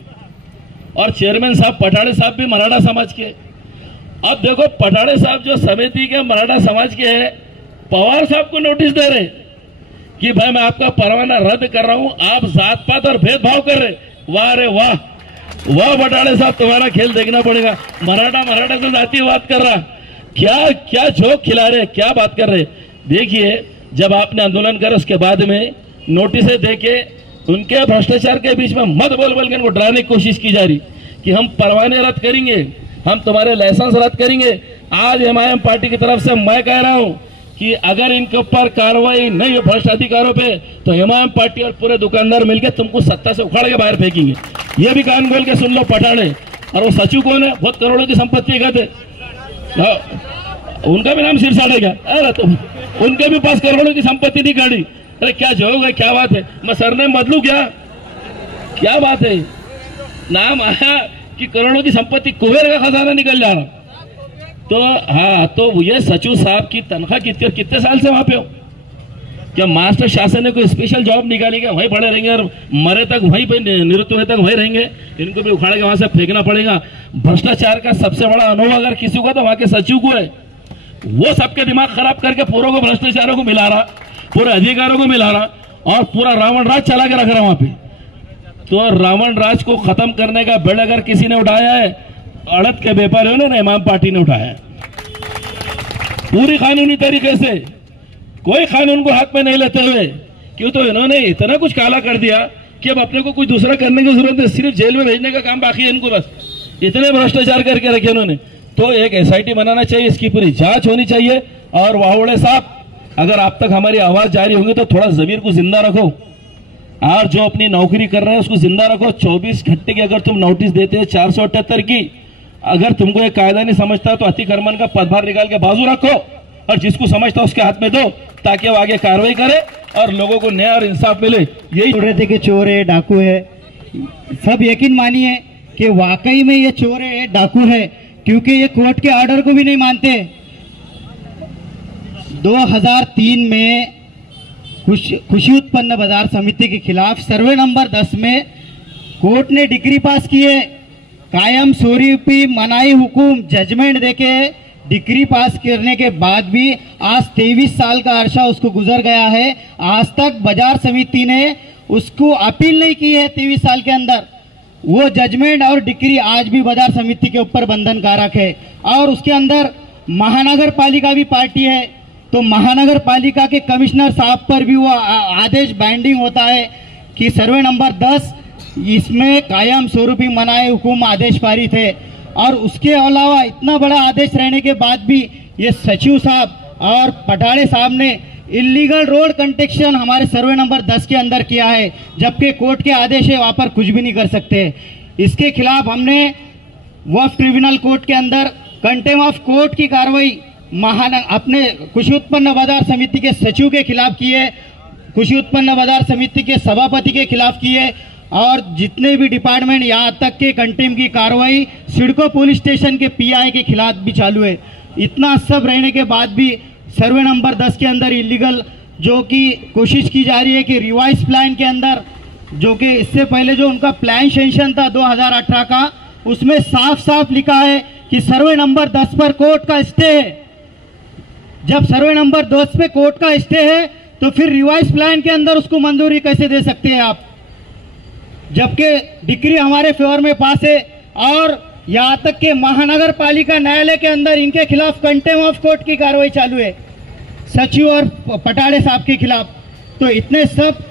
और चेयरमैन साहब पठाड़े साहब भी मराठा समाज के। अब देखो पठाड़े साहब जो समिति के मराठा समाज के हैं, पवार साहब को नोटिस दे रहे कि भाई मैं आपका परवाना रद्द कर रहा हूं, आप जात पात और भेदभाव कर रहे। वाह रे वाह, वाह पठाड़े साहब, तुम्हारा खेल देखना पड़ेगा। मराठा से जातिवाद कर रहा, क्या जोक खिला रहे, क्या बात कर रहे। देखिए जब आपने आंदोलन करा उसके बाद में नोटिस देके उनके भ्रष्टाचार के बीच में मत बोल के उनको डराने की कोशिश की जा रही कि हम परवाने रद्द करेंगे, हम तुम्हारे लाइसेंस रद्द करेंगे। आज एमआईएम पार्टी की तरफ से मैं कह रहा हूं कि अगर इनके ऊपर कार्रवाई नहीं हो भ्रष्ट अधिकारों पे, तो एमआईएम पार्टी और पूरे दुकानदार मिलकर तुमको सत्ता से उखाड़ के बाहर फेंकेंगे। ये भी कान खोल के सुन लो पठाड़े। और वो सचिव कौन है, बहुत करोड़ों की संपत्ति कहते, उनका भी नाम सिरसाट है क्या? अरे तुम उनके भी पास करोड़ों की संपत्ति नहीं गाड़ी। अरे क्या जोग है, क्या बात है, मैं सरनेम बदलू क्या बात है। नाम आया कि करोड़ों की संपत्ति, कुबेर का खजाना निकल जा रहा। तो हाँ, तो ये सचिव साहब की तनख्वाह कितने साल से वहां पे हो? क्या मास्टर शासन ने कोई स्पेशल जॉब निकाली क्या? वहीं पड़े रहेंगे और मरे तक वहीं पे, निवृत्त होने तक वहीं रहेंगे? इनको भी उखाड़ के वहां से फेंकना पड़ेगा। भ्रष्टाचार का सबसे बड़ा अनुभव अगर किसी को तो वहां के सचिव को है। वो सबके दिमाग खराब करके पूरों को भ्रष्टाचारों को मिला रहा, पूरे अधिकारों को मिला रहा और पूरा रावण राज चला के रख रहा वहां पे। तो रावण राज को खत्म करने का बेड़ा अगर किसी ने उठाया है, अड़द के व्यापारियों ने, इमाम पार्टी ने उठाया है पूरी कानूनी तरीके से, कोई कानून को हाथ में नहीं लेते हुए। क्यों? तो इन्होंने इतना कुछ काला कर दिया कि अब अपने को कुछ दूसरा करने की जरूरत है, सिर्फ जेल में भेजने का काम बाकी है इनको, बस इतने भ्रष्टाचार करके रखे इन्होंने। तो एक एसआईटी बनाना चाहिए, इसकी पूरी जांच होनी चाहिए। और वाहुड़े साहब, अगर आप तक हमारी आवाज जारी होगी तो थोड़ा जमीर को जिंदा रखो और जो अपनी नौकरी कर रहे हैं उसको जिंदा रखो। 24 घंटे की अगर तुम नोटिस देते हैं 478 की, अगर तुमको एक कायदा नहीं समझता तो अतिक्रमण का पदभार निकाल के बाजू रखो और जिसको समझता उसके हाथ में दो, ताकि वो आगे कार्रवाई करे और लोगों को न्याय और इंसाफ मिले। यही बोल रहे थे कि चोर है, डाकू है, सब यकीन मानिए कि वाकई में ये चोर है, डाकू है, क्योंकि ये कोर्ट के ऑर्डर को भी नहीं मानते। 2003 में खुशी उत्पन्न बाजार समिति के खिलाफ सर्वे नंबर 10 में कोर्ट ने डिक्री पास की है। कायम स्वरूपी मनाई हुकुम जजमेंट देके डिग्री पास करने के बाद भी आज 23 साल का अरसा उसको गुजर गया है। आज तक बाजार समिति ने उसको अपील नहीं की है। 23 साल के अंदर वो जजमेंट और डिग्री आज भी बाजार समिति के ऊपर बंधन कारक है। और उसके अंदर महानगर पालिका भी पार्टी है, तो महानगर पालिका के कमिश्नर साहब पर भी वो आदेश बाइंडिंग होता है कि सर्वे नंबर 10 इसमें कायम स्वरूपी मनाए हुकुम आदेश पारित है। और उसके अलावा इतना बड़ा आदेश रहने के बाद भी ये सचिव साहब और पठाड़े साहब ने इलीगल रोड कंस्ट्रक्शन हमारे सर्वे नंबर 10 के अंदर किया है, जबकि कोर्ट के आदेश है वहां पर कुछ भी नहीं कर सकते। इसके खिलाफ हमने वक्फ ट्रिब्यूनल कोर्ट के अंदर कंटेम ऑफ कोर्ट की कार्रवाई अपने कृषि उत्पन्न बाजार समिति के सचिव के खिलाफ की है, कृषि उत्पन्न बाजार समिति के सभापति के खिलाफ की है और जितने भी डिपार्टमेंट यहाँ तक के कंटेम की कार्रवाई सिडको पुलिस स्टेशन के पीआई के खिलाफ भी चालू है। इतना सब रहने के बाद भी सर्वे नंबर 10 के अंदर इलीगल जो कि कोशिश की जा रही है कि रिवाइज प्लान के अंदर, जो कि इससे पहले जो उनका प्लान सेंशन था 2018 का, उसमें साफ साफ लिखा है कि सर्वे नंबर 10 पर कोर्ट का स्टे है। जब सर्वे नंबर 10 पे कोर्ट का स्टे है तो फिर रिवाइज प्लान के अंदर उसको मंजूरी कैसे दे सकते हैं आप, जबकि डिग्री हमारे फेवर में पास है। और यहाँ तक के महानगर पालिका न्यायालय के अंदर इनके खिलाफ कंटेम ऑफ कोर्ट की कार्रवाई चालू है, सचिव और पटाड़े साहब के खिलाफ। तो इतने सब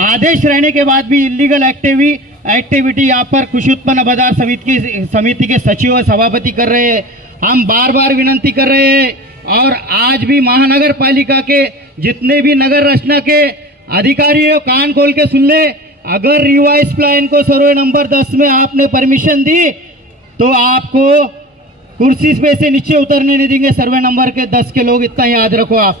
आदेश रहने के बाद भी इलीगल एक्टिविटी यहाँ पर कृषि उत्पन्न बाजार समिति के सचिव और सभापति कर रहे हैं। हम बार बार विनती कर रहे हैं और आज भी महानगर पालिका के जितने भी नगर रचना के अधिकारी है कान खोल के सुन ले। अगर रिवाइज प्लान को सर्वे नंबर 10 में आपने परमिशन दी तो आपको कुर्सी पे से नीचे उतरने नहीं देंगे। सर्वे नंबर के 10 के लोग, इतना याद रखो आप।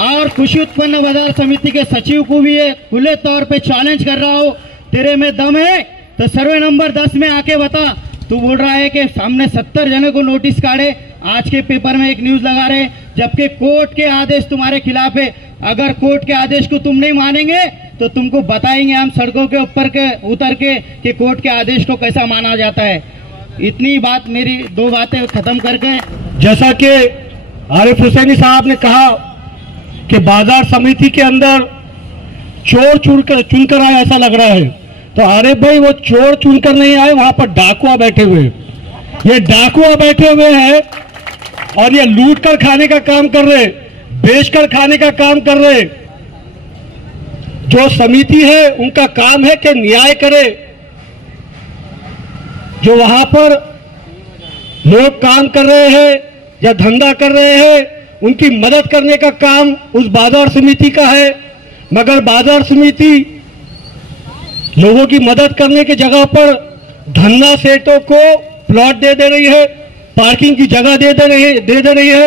और कृषि उत्पन्न बाजार समिति के सचिव को भी ये खुले तौर पे चैलेंज कर रहा हूं, तेरे में दम है तो सर्वे नंबर 10 में आके बता। तू बोल रहा है कि सामने 70 जनों को नोटिस काटे, आज के पेपर में एक न्यूज लगा रहे, जबकि कोर्ट के आदेश तुम्हारे खिलाफ है। अगर कोर्ट के आदेश को तुम नहीं मानेंगे तो तुमको बताएंगे हम सड़कों के ऊपर के उतर के कि कोर्ट के आदेश को कैसा माना जाता है। इतनी बात, मेरी 2 बातें खत्म करके, जैसा कि आरिफ हुसैनी साहब ने कहा कि बाजार समिति के अंदर चोर चुनकर आए ऐसा लग रहा है, तो आरिफ भाई वो चोर चुनकर नहीं आए, वहां पर डाकुआ बैठे हुए। ये डाकुआ बैठे हुए हैं और ये लूट कर खाने का काम कर रहे, बेचकर खाने का काम कर रहे। जो समिति है उनका काम है कि न्याय करे। जो वहां पर लोग काम कर रहे हैं या धंधा कर रहे हैं, उनकी मदद करने का काम उस बाजार समिति का है। मगर बाजार समिति लोगों की मदद करने की जगह पर धन्ना सेठों को प्लॉट दे रही है, पार्किंग की जगह दे दे रही है।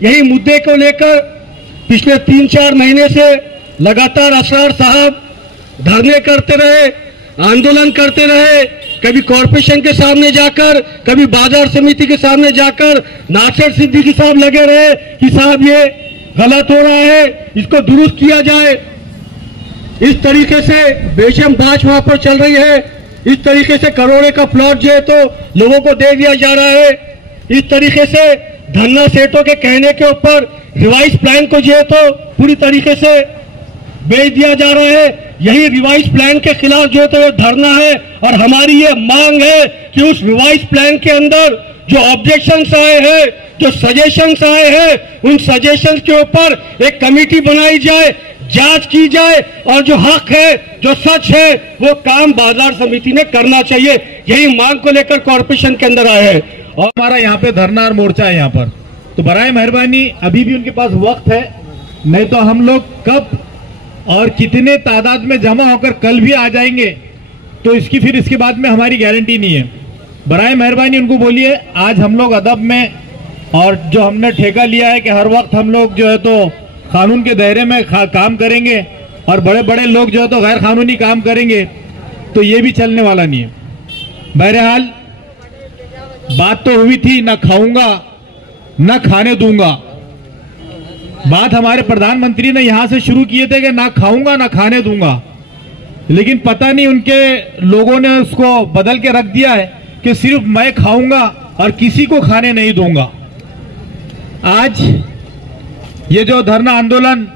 यही मुद्दे को लेकर पिछले 3-4 महीने से लगातार असरार साहब धरने करते रहे, आंदोलन करते रहे, कभी कॉरपोरेशन के सामने जाकर, कभी बाजार समिति के सामने जाकर। नासिर सिद्दीकी साहब लगे रहे कि साहब ये गलत हो रहा है, इसको दुरुस्त किया जाए। इस तरीके से बेशम बात वहां पर चल रही है। इस तरीके से करोड़ों का प्लॉट जो है तो लोगों को दे दिया जा रहा है। इस तरीके से धन्ना सेठों के कहने के ऊपर रिवाइज प्लान को जो है तो पूरी तरीके से बेच दिया जा रहा है। यही रिवाइज प्लान के खिलाफ जो है तो धरना है और हमारी ये मांग है कि उस रिवाइज प्लान के अंदर जो ऑब्जेक्शंस आए हैं, जो सजेशंस आए हैं, उन सजेशंस के ऊपर एक कमेटी बनाई जाए, जांच की जाए और जो हक है, जो सच है, वो काम बाजार समिति ने करना चाहिए। यही मांग को लेकर कॉर्पोरेशन के अंदर आए हैं। और हमारा यहाँ पे धरना और मोर्चा है यहाँ पर, तो बराए मेहरबानी अभी भी उनके पास वक्त है, नहीं तो हम लोग कब और कितने तादाद में जमा होकर कल भी आ जाएंगे तो इसके बाद में हमारी गारंटी नहीं है। बराए मेहरबानी उनको बोलिए आज हम लोग अदब में, और जो हमने ठेका लिया है कि हर वक्त हम लोग जो है तो कानून के दायरे में काम करेंगे और बड़े बड़े लोग जो है तो गैर कानूनी काम करेंगे, तो ये भी चलने वाला नहीं है। बहरहाल बात तो हुई थी, ना खाऊंगा ना खाने दूंगा। बात हमारे प्रधानमंत्री ने यहां से शुरू किए थे कि ना खाऊंगा ना खाने दूंगा, लेकिन पता नहीं उनके लोगों ने उसको बदल के रख दिया है कि सिर्फ मैं खाऊंगा और किसी को खाने नहीं दूंगा। आज ये जो धरना आंदोलन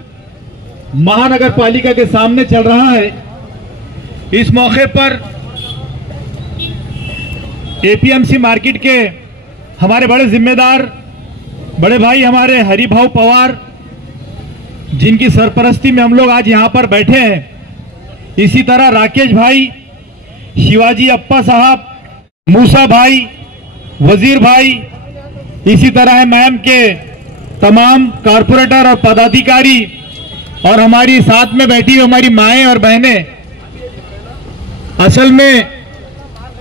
महानगर पालिका के सामने चल रहा है, इस मौके पर एपीएमसी मार्केट के हमारे बड़े जिम्मेदार बड़े भाई हमारे हरिभाऊ पवार, जिनकी सरपरस्ती में हम लोग आज यहां पर बैठे हैं, इसी तरह राकेश भाई, शिवाजी अप्पा साहब, मूसा भाई, वजीर भाई, इसी तरह मैम के तमाम कारपोरेटर और पदाधिकारी और हमारी साथ में बैठी हमारी माएं और बहनें। असल में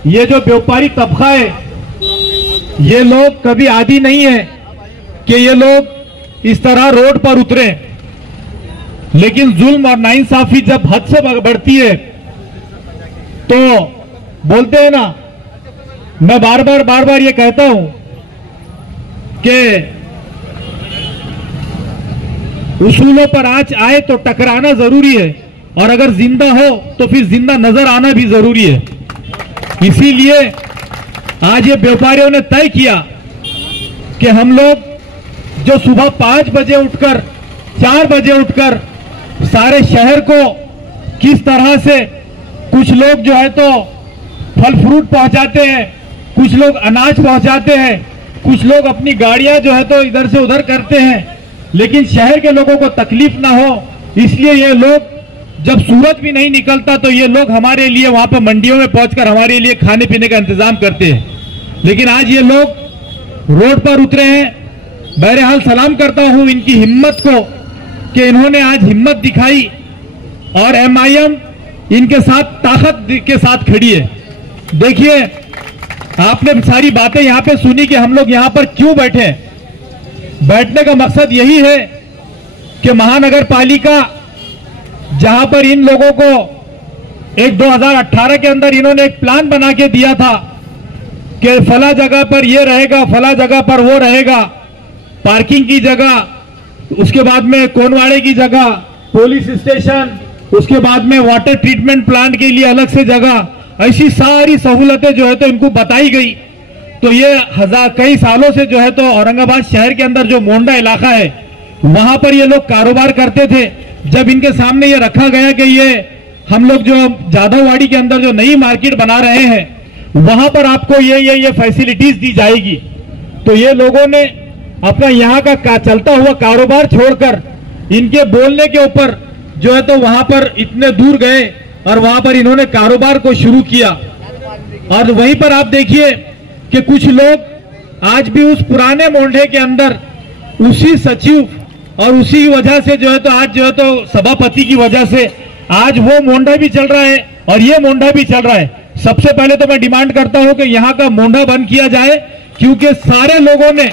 ये जो व्यापारी तबका है, ये लोग कभी आदी नहीं है कि ये लोग इस तरह रोड पर उतरे, लेकिन जुल्म और नाइंसाफी जब हद से बढ़ती है तो बोलते हैं ना, मैं बार बार ये कहता हूं कि उसूलों पर आज आए तो टकराना जरूरी है, और अगर जिंदा हो तो फिर जिंदा नजर आना भी जरूरी है। इसीलिए आज ये व्यापारियों ने तय किया कि हम लोग जो सुबह 5 बजे उठकर 4 बजे उठकर सारे शहर को किस तरह से कुछ लोग जो है तो फल फ्रूट पहुंचाते हैं, कुछ लोग अनाज पहुंचाते हैं, कुछ लोग अपनी गाड़ियां जो है तो इधर से उधर करते हैं, लेकिन शहर के लोगों को तकलीफ ना हो, इसलिए ये लोग जब सूरज भी नहीं निकलता तो ये लोग हमारे लिए वहां पर मंडियों में पहुंचकर हमारे लिए खाने पीने का इंतजाम करते हैं। लेकिन आज ये लोग रोड पर उतरे हैं। बहरहाल सलाम करता हूं इनकी हिम्मत को कि इन्होंने आज हिम्मत दिखाई और एमआईएम इनके साथ ताकत के साथ खड़ी है। देखिए आपने सारी बातें यहाँ पे सुनी कि हम लोग यहाँ पर क्यों बैठे हैं। बैठने का मकसद यही है कि महानगर पालिका जहां पर इन लोगों को एक 2018 के अंदर इन्होंने एक प्लान बना के दिया था कि फला जगह पर ये रहेगा, फला जगह पर वो रहेगा, पार्किंग की जगह, उसके बाद में कोनवाड़े की जगह, पुलिस स्टेशन, उसके बाद में वाटर ट्रीटमेंट प्लांट के लिए अलग से जगह, ऐसी सारी सहूलतें जो है तो इनको बताई गई। तो ये कई सालों से जो है तो औरंगाबाद शहर के अंदर जो मोंडा इलाका है वहां पर ये लोग कारोबार करते थे। जब इनके सामने ये रखा गया कि ये हम लोग जो जादववाड़ी के अंदर जो नई मार्केट बना रहे हैं वहां पर आपको ये फैसिलिटीज दी जाएगी, तो ये लोगों ने अपना यहाँ का चलता हुआ कारोबार छोड़कर इनके बोलने के ऊपर जो है तो वहां पर इतने दूर गए और वहां पर इन्होंने कारोबार को शुरू किया। और वहीं पर आप देखिए कि कुछ लोग आज भी उस पुराने मोंढे के अंदर उसी सचिव और उसी वजह से जो है तो आज जो है तो सभापति की वजह से आज वो मोंढा भी चल रहा है और ये मोंढा भी चल रहा है। सबसे पहले तो मैं डिमांड करता हूं कि यहाँ का मोंढा बंद किया जाए, क्योंकि सारे लोगों ने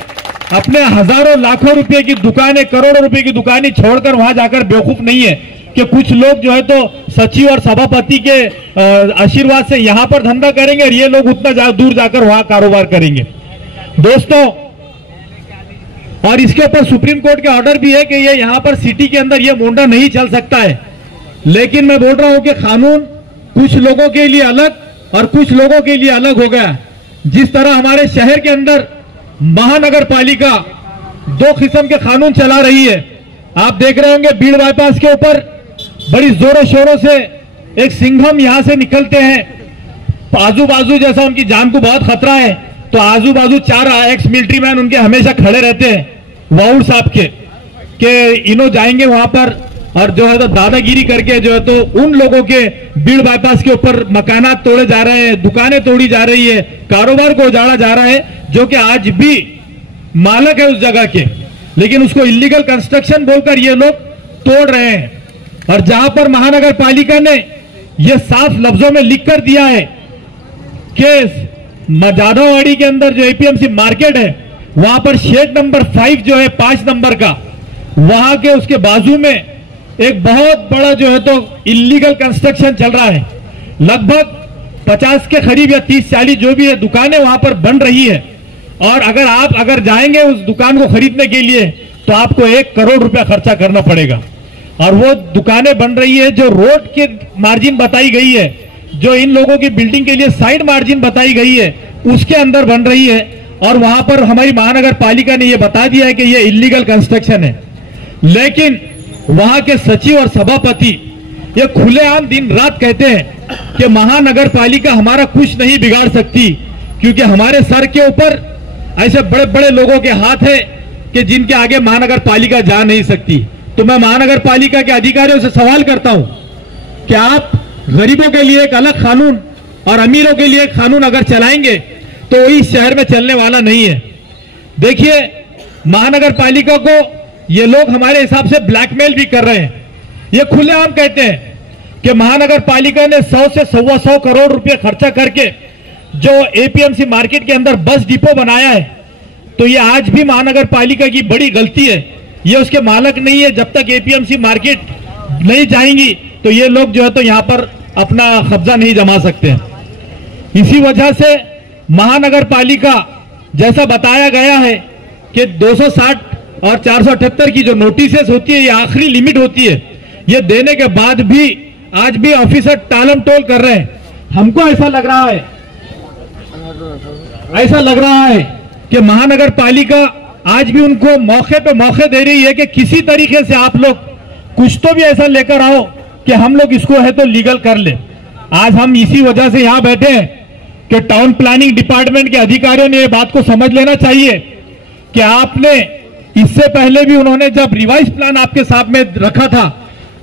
अपने हजारों लाखों रुपए की दुकानें, करोड़ों रुपए की दुकानें छोड़कर वहां जाकर बेवकूफ नहीं है कि कुछ लोग जो है तो सचिव और सभापति के आशीर्वाद से यहां पर धंधा करेंगे और ये लोग उतना दूर जाकर वहां कारोबार करेंगे। दोस्तों, और इसके ऊपर सुप्रीम कोर्ट के ऑर्डर भी है कि ये यहां पर सिटी के अंदर ये मोंढा नहीं चल सकता है। लेकिन मैं बोल रहा हूं कि कानून कुछ लोगों के लिए अलग और कुछ लोगों के लिए अलग हो गया। जिस तरह हमारे शहर के अंदर महानगर पालिका दो किस्म के कानून चला रही है। आप देख रहे होंगे भीड़ बाईपास के ऊपर बड़ी जोरों शोरों से एक सिंघम यहां से निकलते हैं, आजू बाजू जैसा उनकी जान को बहुत खतरा है, तो आजू बाजू 4 एक्स मिलिट्री मैन उनके हमेशा खड़े रहते हैं वाउड साहब के इन्हों जाएंगे वहां पर और जो है तो दादागिरी करके जो है तो उन लोगों के भीड़ बाईपास के ऊपर मकानात तोड़े जा रहे हैं, दुकानें तोड़ी जा रही है, कारोबार को उजाड़ा जा रहा है, जो कि आज भी मालक है उस जगह के, लेकिन उसको इलीगल कंस्ट्रक्शन बोलकर ये लोग तोड़ रहे हैं। और जहां पर महानगर पालिका ने यह साफ लफ्जों में लिखकर दिया है कि जादववाड़ी के अंदर जो एपीएमसी मार्केट है वहां पर शेड नंबर 5 जो है 5 नंबर का, वहां के उसके बाजू में एक बहुत बड़ा जो है तो इलीगल कंस्ट्रक्शन चल रहा है। लगभग 50 के करीब या 30-40 जो भी है दुकानें वहां पर बन रही है। और अगर जाएंगे उस दुकान को खरीदने के लिए तो आपको 1 करोड़ रुपया खर्चा करना पड़ेगा। और वो दुकानें बन रही है जो रोड के मार्जिन बताई गई है, जो इन लोगों की बिल्डिंग के लिए साइड मार्जिन बताई गई है, उसके अंदर बन रही है। और वहां पर हमारी महानगर पालिका ने यह बता दिया है कि यह इलीगल कंस्ट्रक्शन है। लेकिन वहां के सचिव और सभापति ये खुलेआम दिन रात कहते हैं कि महानगर पालिका हमारा कुछ नहीं बिगाड़ सकती, क्योंकि हमारे सर के ऊपर ऐसे बड़े बड़े लोगों के हाथ है कि जिनके आगे महानगर पालिका जा नहीं सकती। तो मैं महानगर पालिका के अधिकारियों से सवाल करता हूं कि आप गरीबों के लिए एक अलग कानून और अमीरों के लिए एक कानून अगर चलाएंगे तो इस शहर में चलने वाला नहीं है। देखिए, महानगर पालिका को ये लोग हमारे हिसाब से ब्लैकमेल भी कर रहे हैं। ये खुलेआम कहते हैं कि महानगर पालिका ने 100 से 125 करोड़ रुपए खर्चा करके जो एपीएमसी मार्केट के अंदर बस डिपो बनाया है, तो ये आज भी महानगर पालिका की बड़ी गलती है। ये उसके मालक नहीं है। जब तक एपीएमसी मार्केट नहीं जाएंगी तो ये लोग जो है तो यहां पर अपना कब्जा नहीं जमा सकते हैं। इसी वजह से महानगर पालिका जैसा बताया गया है कि 260 और 478 की जो नोटिसेस होती है ये आखिरी लिमिट होती है, ये देने के बाद भी आज भी ऑफिसर टालम टोल कर रहे हैं। हमको ऐसा लग रहा है कि महानगर पालिका आज भी उनको मौके पे मौके दे रही है कि किसी तरीके से आप लोग कुछ तो भी ऐसा लेकर आओ कि हम लोग इसको है तो लीगल कर ले। आज हम इसी वजह से यहां बैठे हैं कि टाउन प्लानिंग डिपार्टमेंट के अधिकारियों ने ये बात को समझ लेना चाहिए कि आपने इससे पहले भी उन्होंने जब रिवाइज प्लान आपके सामने रखा था,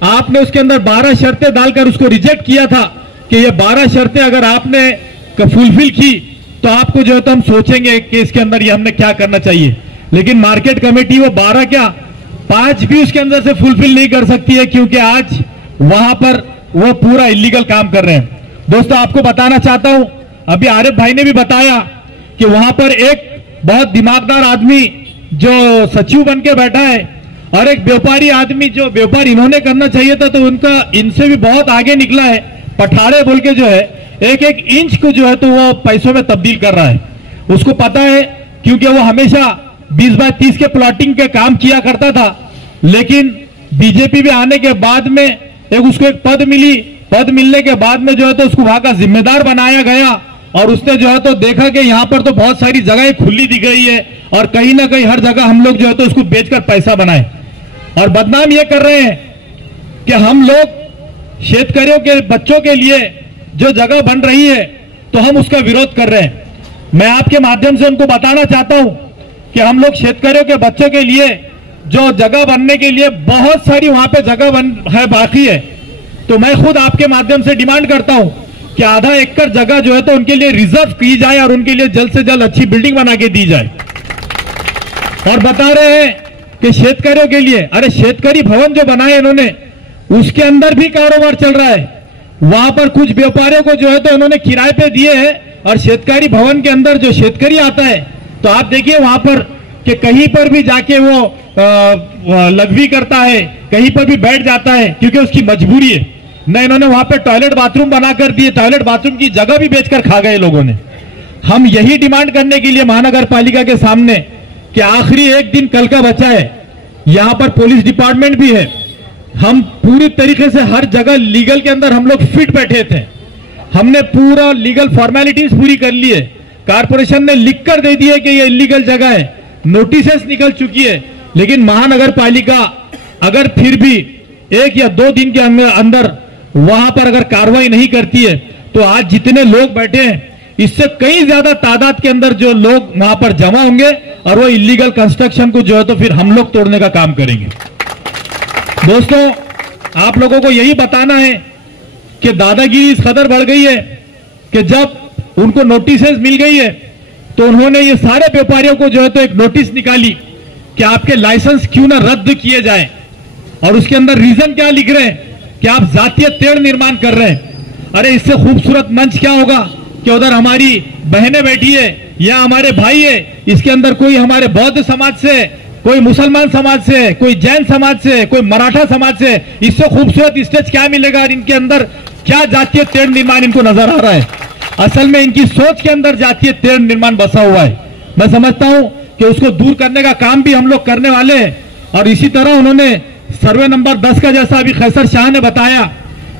आपने उसके अंदर 12 शर्तें डालकर उसको रिजेक्ट किया था कि ये 12 शर्तें अगर आपने फुलफिल की तो आपको जो है तो हम सोचेंगे कि इसके अंदर ये हमने क्या करना चाहिए। लेकिन मार्केट कमेटी वो 12 क्या 5 भी उसके अंदर से फुलफिल नहीं कर सकती है, क्योंकि आज वहां पर वो पूरा इलीगल काम कर रहे हैं। दोस्तों, आपको बताना चाहता हूं अभी आरिफ भाई ने भी बताया कि वहां पर एक बहुत दिमागदार आदमी जो सचिव बन के बैठा है और एक व्यापारी आदमी जो व्यापार इन्होंने करना चाहिए था तो उनका इनसे भी बहुत आगे निकला है। पठाड़े बोल के जो है एक एक इंच को जो है तो वो पैसों में तब्दील कर रहा है। उसको पता है क्योंकि वो हमेशा 20/30 के प्लॉटिंग के काम किया करता था, लेकिन बीजेपी में आने के बाद में उसको एक पद मिली। पद मिलने के बाद में जो है तो उसको वहां का जिम्मेदार बनाया गया और उसने जो है तो देखा कि यहाँ पर तो बहुत सारी जगहें खुली दी गई है और कहीं ना कहीं हर जगह हम लोग जो है तो उसको बेचकर पैसा बनाए और बदनाम ये कर रहे हैं कि हम लोग शेतकरियों के बच्चों के लिए जो जगह बन रही है तो हम उसका विरोध कर रहे हैं। मैं आपके माध्यम से उनको बताना चाहता हूं कि हम लोग शेतकरियों के बच्चों के लिए जो जगह बनने के लिए बहुत सारी वहां पे जगह है बाकी है, तो मैं खुद आपके माध्यम से डिमांड करता हूं कि आधा एकड़ जगह जो है तो उनके लिए रिजर्व की जाए और उनके लिए जल्द से जल्द अच्छी बिल्डिंग बना के दी जाए। और बता रहे हैं कि शेतकरियों के लिए, अरे शेतकरी भवन जो बनाए इन्होंने उसके अंदर भी कारोबार चल रहा है। वहां पर कुछ व्यापारियों को जो है तो उन्होंने किराए पे दिए हैं और शेतकारी भवन के अंदर जो शेतकरी आता है तो आप देखिए वहां पर कि कहीं पर भी जाके वो लघवी करता है, कहीं पर भी बैठ जाता है क्योंकि उसकी मजबूरी है। न इन्होंने वहां पे टॉयलेट बाथरूम बनाकर दिए, टॉयलेट बाथरूम की जगह भी बेचकर खा गए लोगों ने। हम यही डिमांड करने के लिए महानगर पालिका के सामने कि आखिरी एक दिन कल का बचा है, यहां पर पुलिस डिपार्टमेंट भी है, हम पूरी तरीके से हर जगह लीगल के अंदर हम लोग फिट बैठे थे, हमने पूरा लीगल फॉर्मेलिटीज पूरी कर ली है। कारपोरेशन ने लिख कर दे दी है कि ये इलीगल जगह है, नोटिसेस निकल चुकी है, लेकिन महानगर पालिका अगर फिर भी 1 या 2 दिन के अंदर वहां पर अगर कार्रवाई नहीं करती है तो आज जितने लोग बैठे हैं इससे कई ज्यादा तादाद के अंदर जो लोग वहां पर जमा होंगे और वो इलीगल कंस्ट्रक्शन को जो है तो फिर हम लोग तोड़ने का काम करेंगे। दोस्तों, आप लोगों को यही बताना है कि दादागिरी इस कदर बढ़ गई है कि जब उनको नोटिसेस मिल गई है तो उन्होंने ये सारे व्यापारियों को जो है तो एक नोटिस निकाली कि आपके लाइसेंस क्यों ना रद्द किए जाए और उसके अंदर रीजन क्या लिख रहे हैं कि आप जातीय तेड़ निर्माण कर रहे हैं। अरे इससे खूबसूरत मंच क्या होगा कि उधर हमारी बहनें बैठी है या हमारे भाई है, इसके अंदर कोई हमारे बौद्ध समाज से, कोई मुसलमान समाज से, कोई जैन समाज से, कोई मराठा समाज से, इससे खूबसूरत स्टेज क्या मिलेगा और इनके अंदर क्या जातीय तेड़ निर्माण इनको नजर आ रहा है। असल में इनकी सोच के अंदर जातीय तेड़ निर्माण बसा हुआ है। मैं समझता हूं कि उसको दूर करने का काम भी हम लोग करने वाले हैं। और इसी तरह उन्होंने सर्वे नंबर 10 का जैसा अभी खैसर शाह ने बताया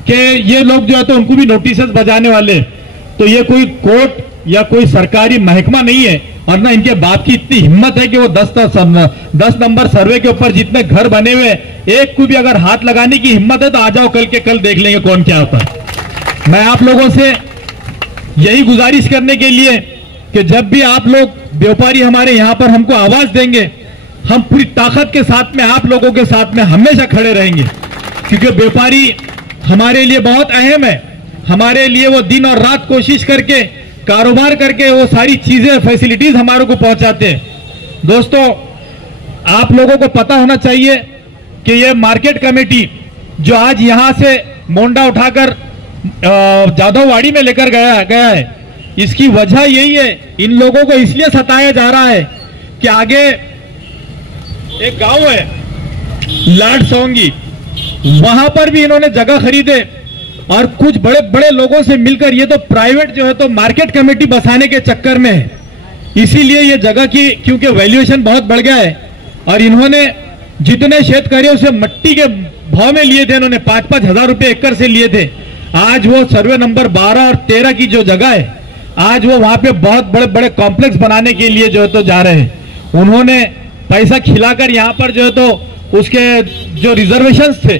कि ये लोग जो है तो उनको भी नोटिसेस बजाने वाले, तो ये कोई कोर्ट या कोई सरकारी महकमा नहीं है और ना इनके बाप की इतनी हिम्मत है कि वो 10 नंबर सर्वे के ऊपर जितने घर बने हुए एक को भी अगर हाथ लगाने की हिम्मत है तो आ जाओ, कल के कल देख लेंगे कौन क्या होता है। मैं आप लोगों से यही गुजारिश करने के लिए कि जब भी आप लोग व्यापारी हमारे यहाँ पर हमको आवाज देंगे, हम पूरी ताकत के साथ में आप लोगों के साथ में हमेशा खड़े रहेंगे, क्योंकि व्यापारी हमारे लिए बहुत अहम है। हमारे लिए वो दिन और रात कोशिश करके कारोबार करके वो सारी चीजें फैसिलिटीज हमारे को पहुंचाते हैं। दोस्तों, आप लोगों को पता होना चाहिए कि ये मार्केट कमेटी जो आज यहां से मोंडा उठाकर जाधववाड़ी में लेकर गया है, इसकी वजह यही है, इन लोगों को इसलिए सताया जा रहा है कि आगे एक गांव है लाड सोंगी, वहां पर भी इन्होंने जगह खरीदे और कुछ बड़े बड़े लोगों से मिलकर ये तो प्राइवेट जो है तो मार्केट कमेटी बसाने के चक्कर में है। इसीलिए ये जगह की क्योंकि वैल्यूएशन बहुत बढ़ गया है और इन्होंने जितने शेतकरियों से मट्टी के भाव में लिए थे, इन्होंने 5-5 हजार रुपए एकड़ से लिए थे, आज वो सर्वे नंबर 12 और 13 की जो जगह है, आज वो वहां पे बहुत बड़े बड़े कॉम्प्लेक्स बनाने के लिए जो है तो जा रहे हैं। उन्होंने पैसा खिलाकर यहाँ पर जो है तो उसके जो रिजर्वेशंस थे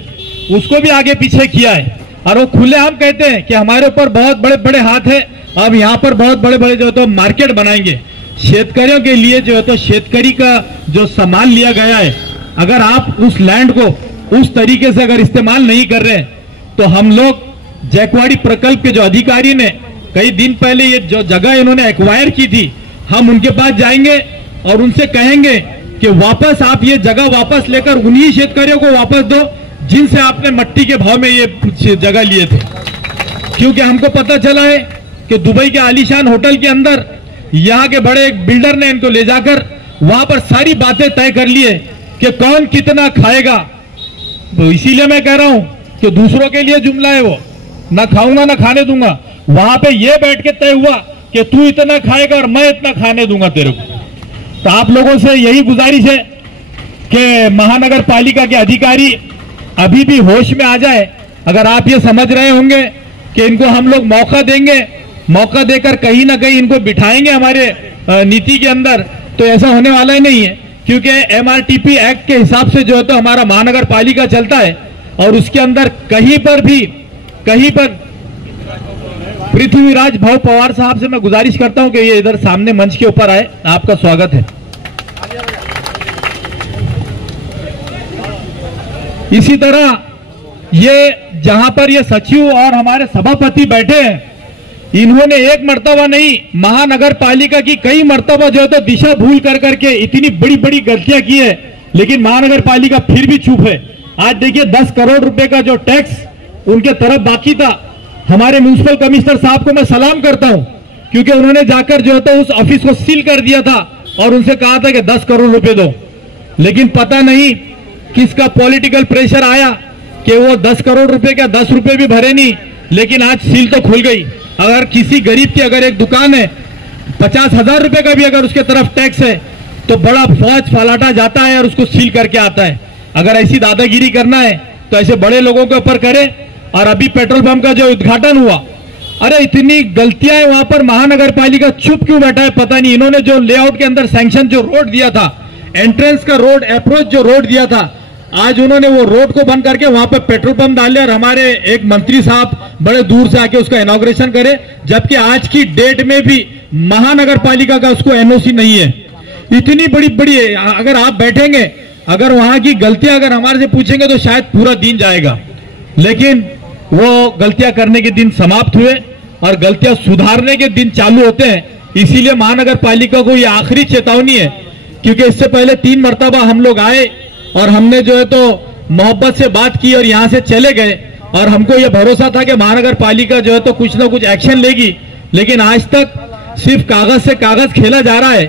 उसको भी आगे पीछे किया है और वो खुलेआम कहते हैं कि हमारे ऊपर बहुत बड़े बड़े हाथ है, अब यहाँ पर बहुत बड़े बड़े जो है तो मार्केट बनाएंगे। शेतकरियों के लिए जो है तो शेतकरी का जो सामान लिया गया है, अगर आप उस लैंड को उस तरीके से अगर इस्तेमाल नहीं कर रहे तो हम लोग जैकवाड़ी प्रकल्प के जो अधिकारी ने कई दिन पहले ये जो जगह इन्होंने एक्वायर की थी, हम उनके पास जाएंगे और उनसे कहेंगे कि वापस आप ये जगह वापस लेकर उन्हीं शेतकरियों को वापस दो जिनसे आपने मट्टी के भाव में ये जगह लिए थे। क्योंकि हमको पता चला है कि दुबई के आलीशान होटल के अंदर यहाँ के बड़े एक बिल्डर ने इनको ले जाकर वहां पर सारी बातें तय कर लिए कि कौन कितना खाएगा। तो इसीलिए मैं कह रहा हूं कि दूसरों के लिए जुमला है वो, ना खाऊंगा ना खाने दूंगा। वहां पे ये बैठ के तय हुआ कि तू इतना खाएगा और मैं इतना खाने दूंगा तेरे को। तो आप लोगों से यही गुजारिश है कि महानगर पालिका के अधिकारी अभी भी होश में आ जाए। अगर आप ये समझ रहे होंगे कि इनको हम लोग मौका देंगे, मौका देकर कहीं ना कहीं इनको बिठाएंगे हमारे नीति के अंदर, तो ऐसा होने वाला ही नहीं है। क्योंकि MRTP एक्ट के हिसाब से जो है तो हमारा महानगर पालिका चलता है और उसके अंदर कहीं पर पृथ्वीराज भाऊ पवार साहब से मैं गुजारिश करता हूं कि ये इधर सामने मंच के ऊपर आए। आपका स्वागत है। इसी तरह ये जहां पर ये सचिव और हमारे सभापति बैठे हैं, इन्होंने एक मर्तबा नहीं, महानगर पालिका की कई मर्तबा जो है तो दिशा भूल कर करके इतनी बड़ी बड़ी गलतियां की है, लेकिन महानगर पालिका फिर भी चुप है। आज देखिए 10 करोड़ रुपए का जो टैक्स उनके तरफ बाकी था, हमारे म्युनिसिपल कमिश्नर साहब को मैं सलाम करता हूं, क्योंकि उन्होंने जाकर जो है तो उस ऑफिस को सील कर दिया था और उनसे कहा था कि 10 करोड़ रुपए दो। लेकिन पता नहीं किसका पॉलिटिकल प्रेशर आया कि वो 10 करोड़ रुपए का 10 रुपए भी भरे नहीं, लेकिन आज सील तो खुल गई। अगर किसी गरीब की अगर एक दुकान है, 50,000 रुपए का भी अगर उसके तरफ टैक्स है, तो बड़ा फौज फलाटा जाता है और उसको सील करके आता है। अगर ऐसी दादागिरी करना है तो ऐसे बड़े लोगों के ऊपर करे। और अभी पेट्रोल पंप का जो उद्घाटन हुआ, अरे इतनी गलतियां है वहां पर, महानगर पालिका चुप क्यों बैठा है पता नहीं। इन्होंने जो लेआउट के अंदर सैंक्शन जो रोड दिया था, एंट्रेंस का रोड, अप्रोच जो रोड दिया था, आज उन्होंने वो रोड को बंद करके वहां पे पेट्रोल पंप डाले और हमारे एक मंत्री साहब बड़े दूर से आके उसका इनॉग्रेशन करे, जबकि आज की डेट में भी महानगर पालिका का उसको एनओसी नहीं है। इतनी बड़ी बड़ी अगर आप बैठेंगे, अगर वहां की गलतियां अगर हमारे से पूछेंगे तो शायद पूरा दिन जाएगा, लेकिन वो गलतियां करने के दिन समाप्त हुए और गलतियां सुधारने के दिन चालू होते हैं। इसीलिए महानगर पालिका को ये आखिरी चेतावनी है, क्योंकि इससे पहले 3 मर्तबा हम लोग आए और हमने जो है तो मोहब्बत से बात की और यहां से चले गए, और हमको यह भरोसा था कि महानगर पालिका जो है तो कुछ ना कुछ एक्शन लेगी, लेकिन आज तक सिर्फ कागज से कागज खेला जा रहा है।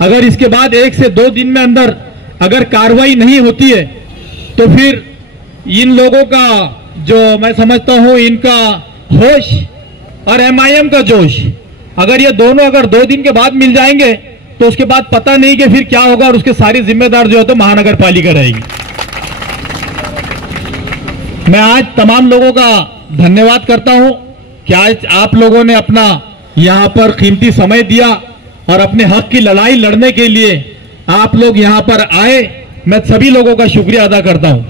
अगर इसके बाद 1 से 2 दिन में अंदर अगर कार्रवाई नहीं होती है तो फिर इन लोगों का जो मैं समझता हूं इनका होश और MIM का जोश, अगर ये दोनों अगर 2 दिन के बाद मिल जाएंगे तो उसके बाद पता नहीं कि फिर क्या होगा, और उसके सारी जिम्मेदार जो है तो महानगर पालिका रहेगी। मैं आज तमाम लोगों का धन्यवाद करता हूं कि आज आप लोगों ने अपना यहां पर कीमती समय दिया और अपने हक की लड़ाई लड़ने के लिए आप लोग यहां पर आए। मैं सभी लोगों का शुक्रिया अदा करता हूं।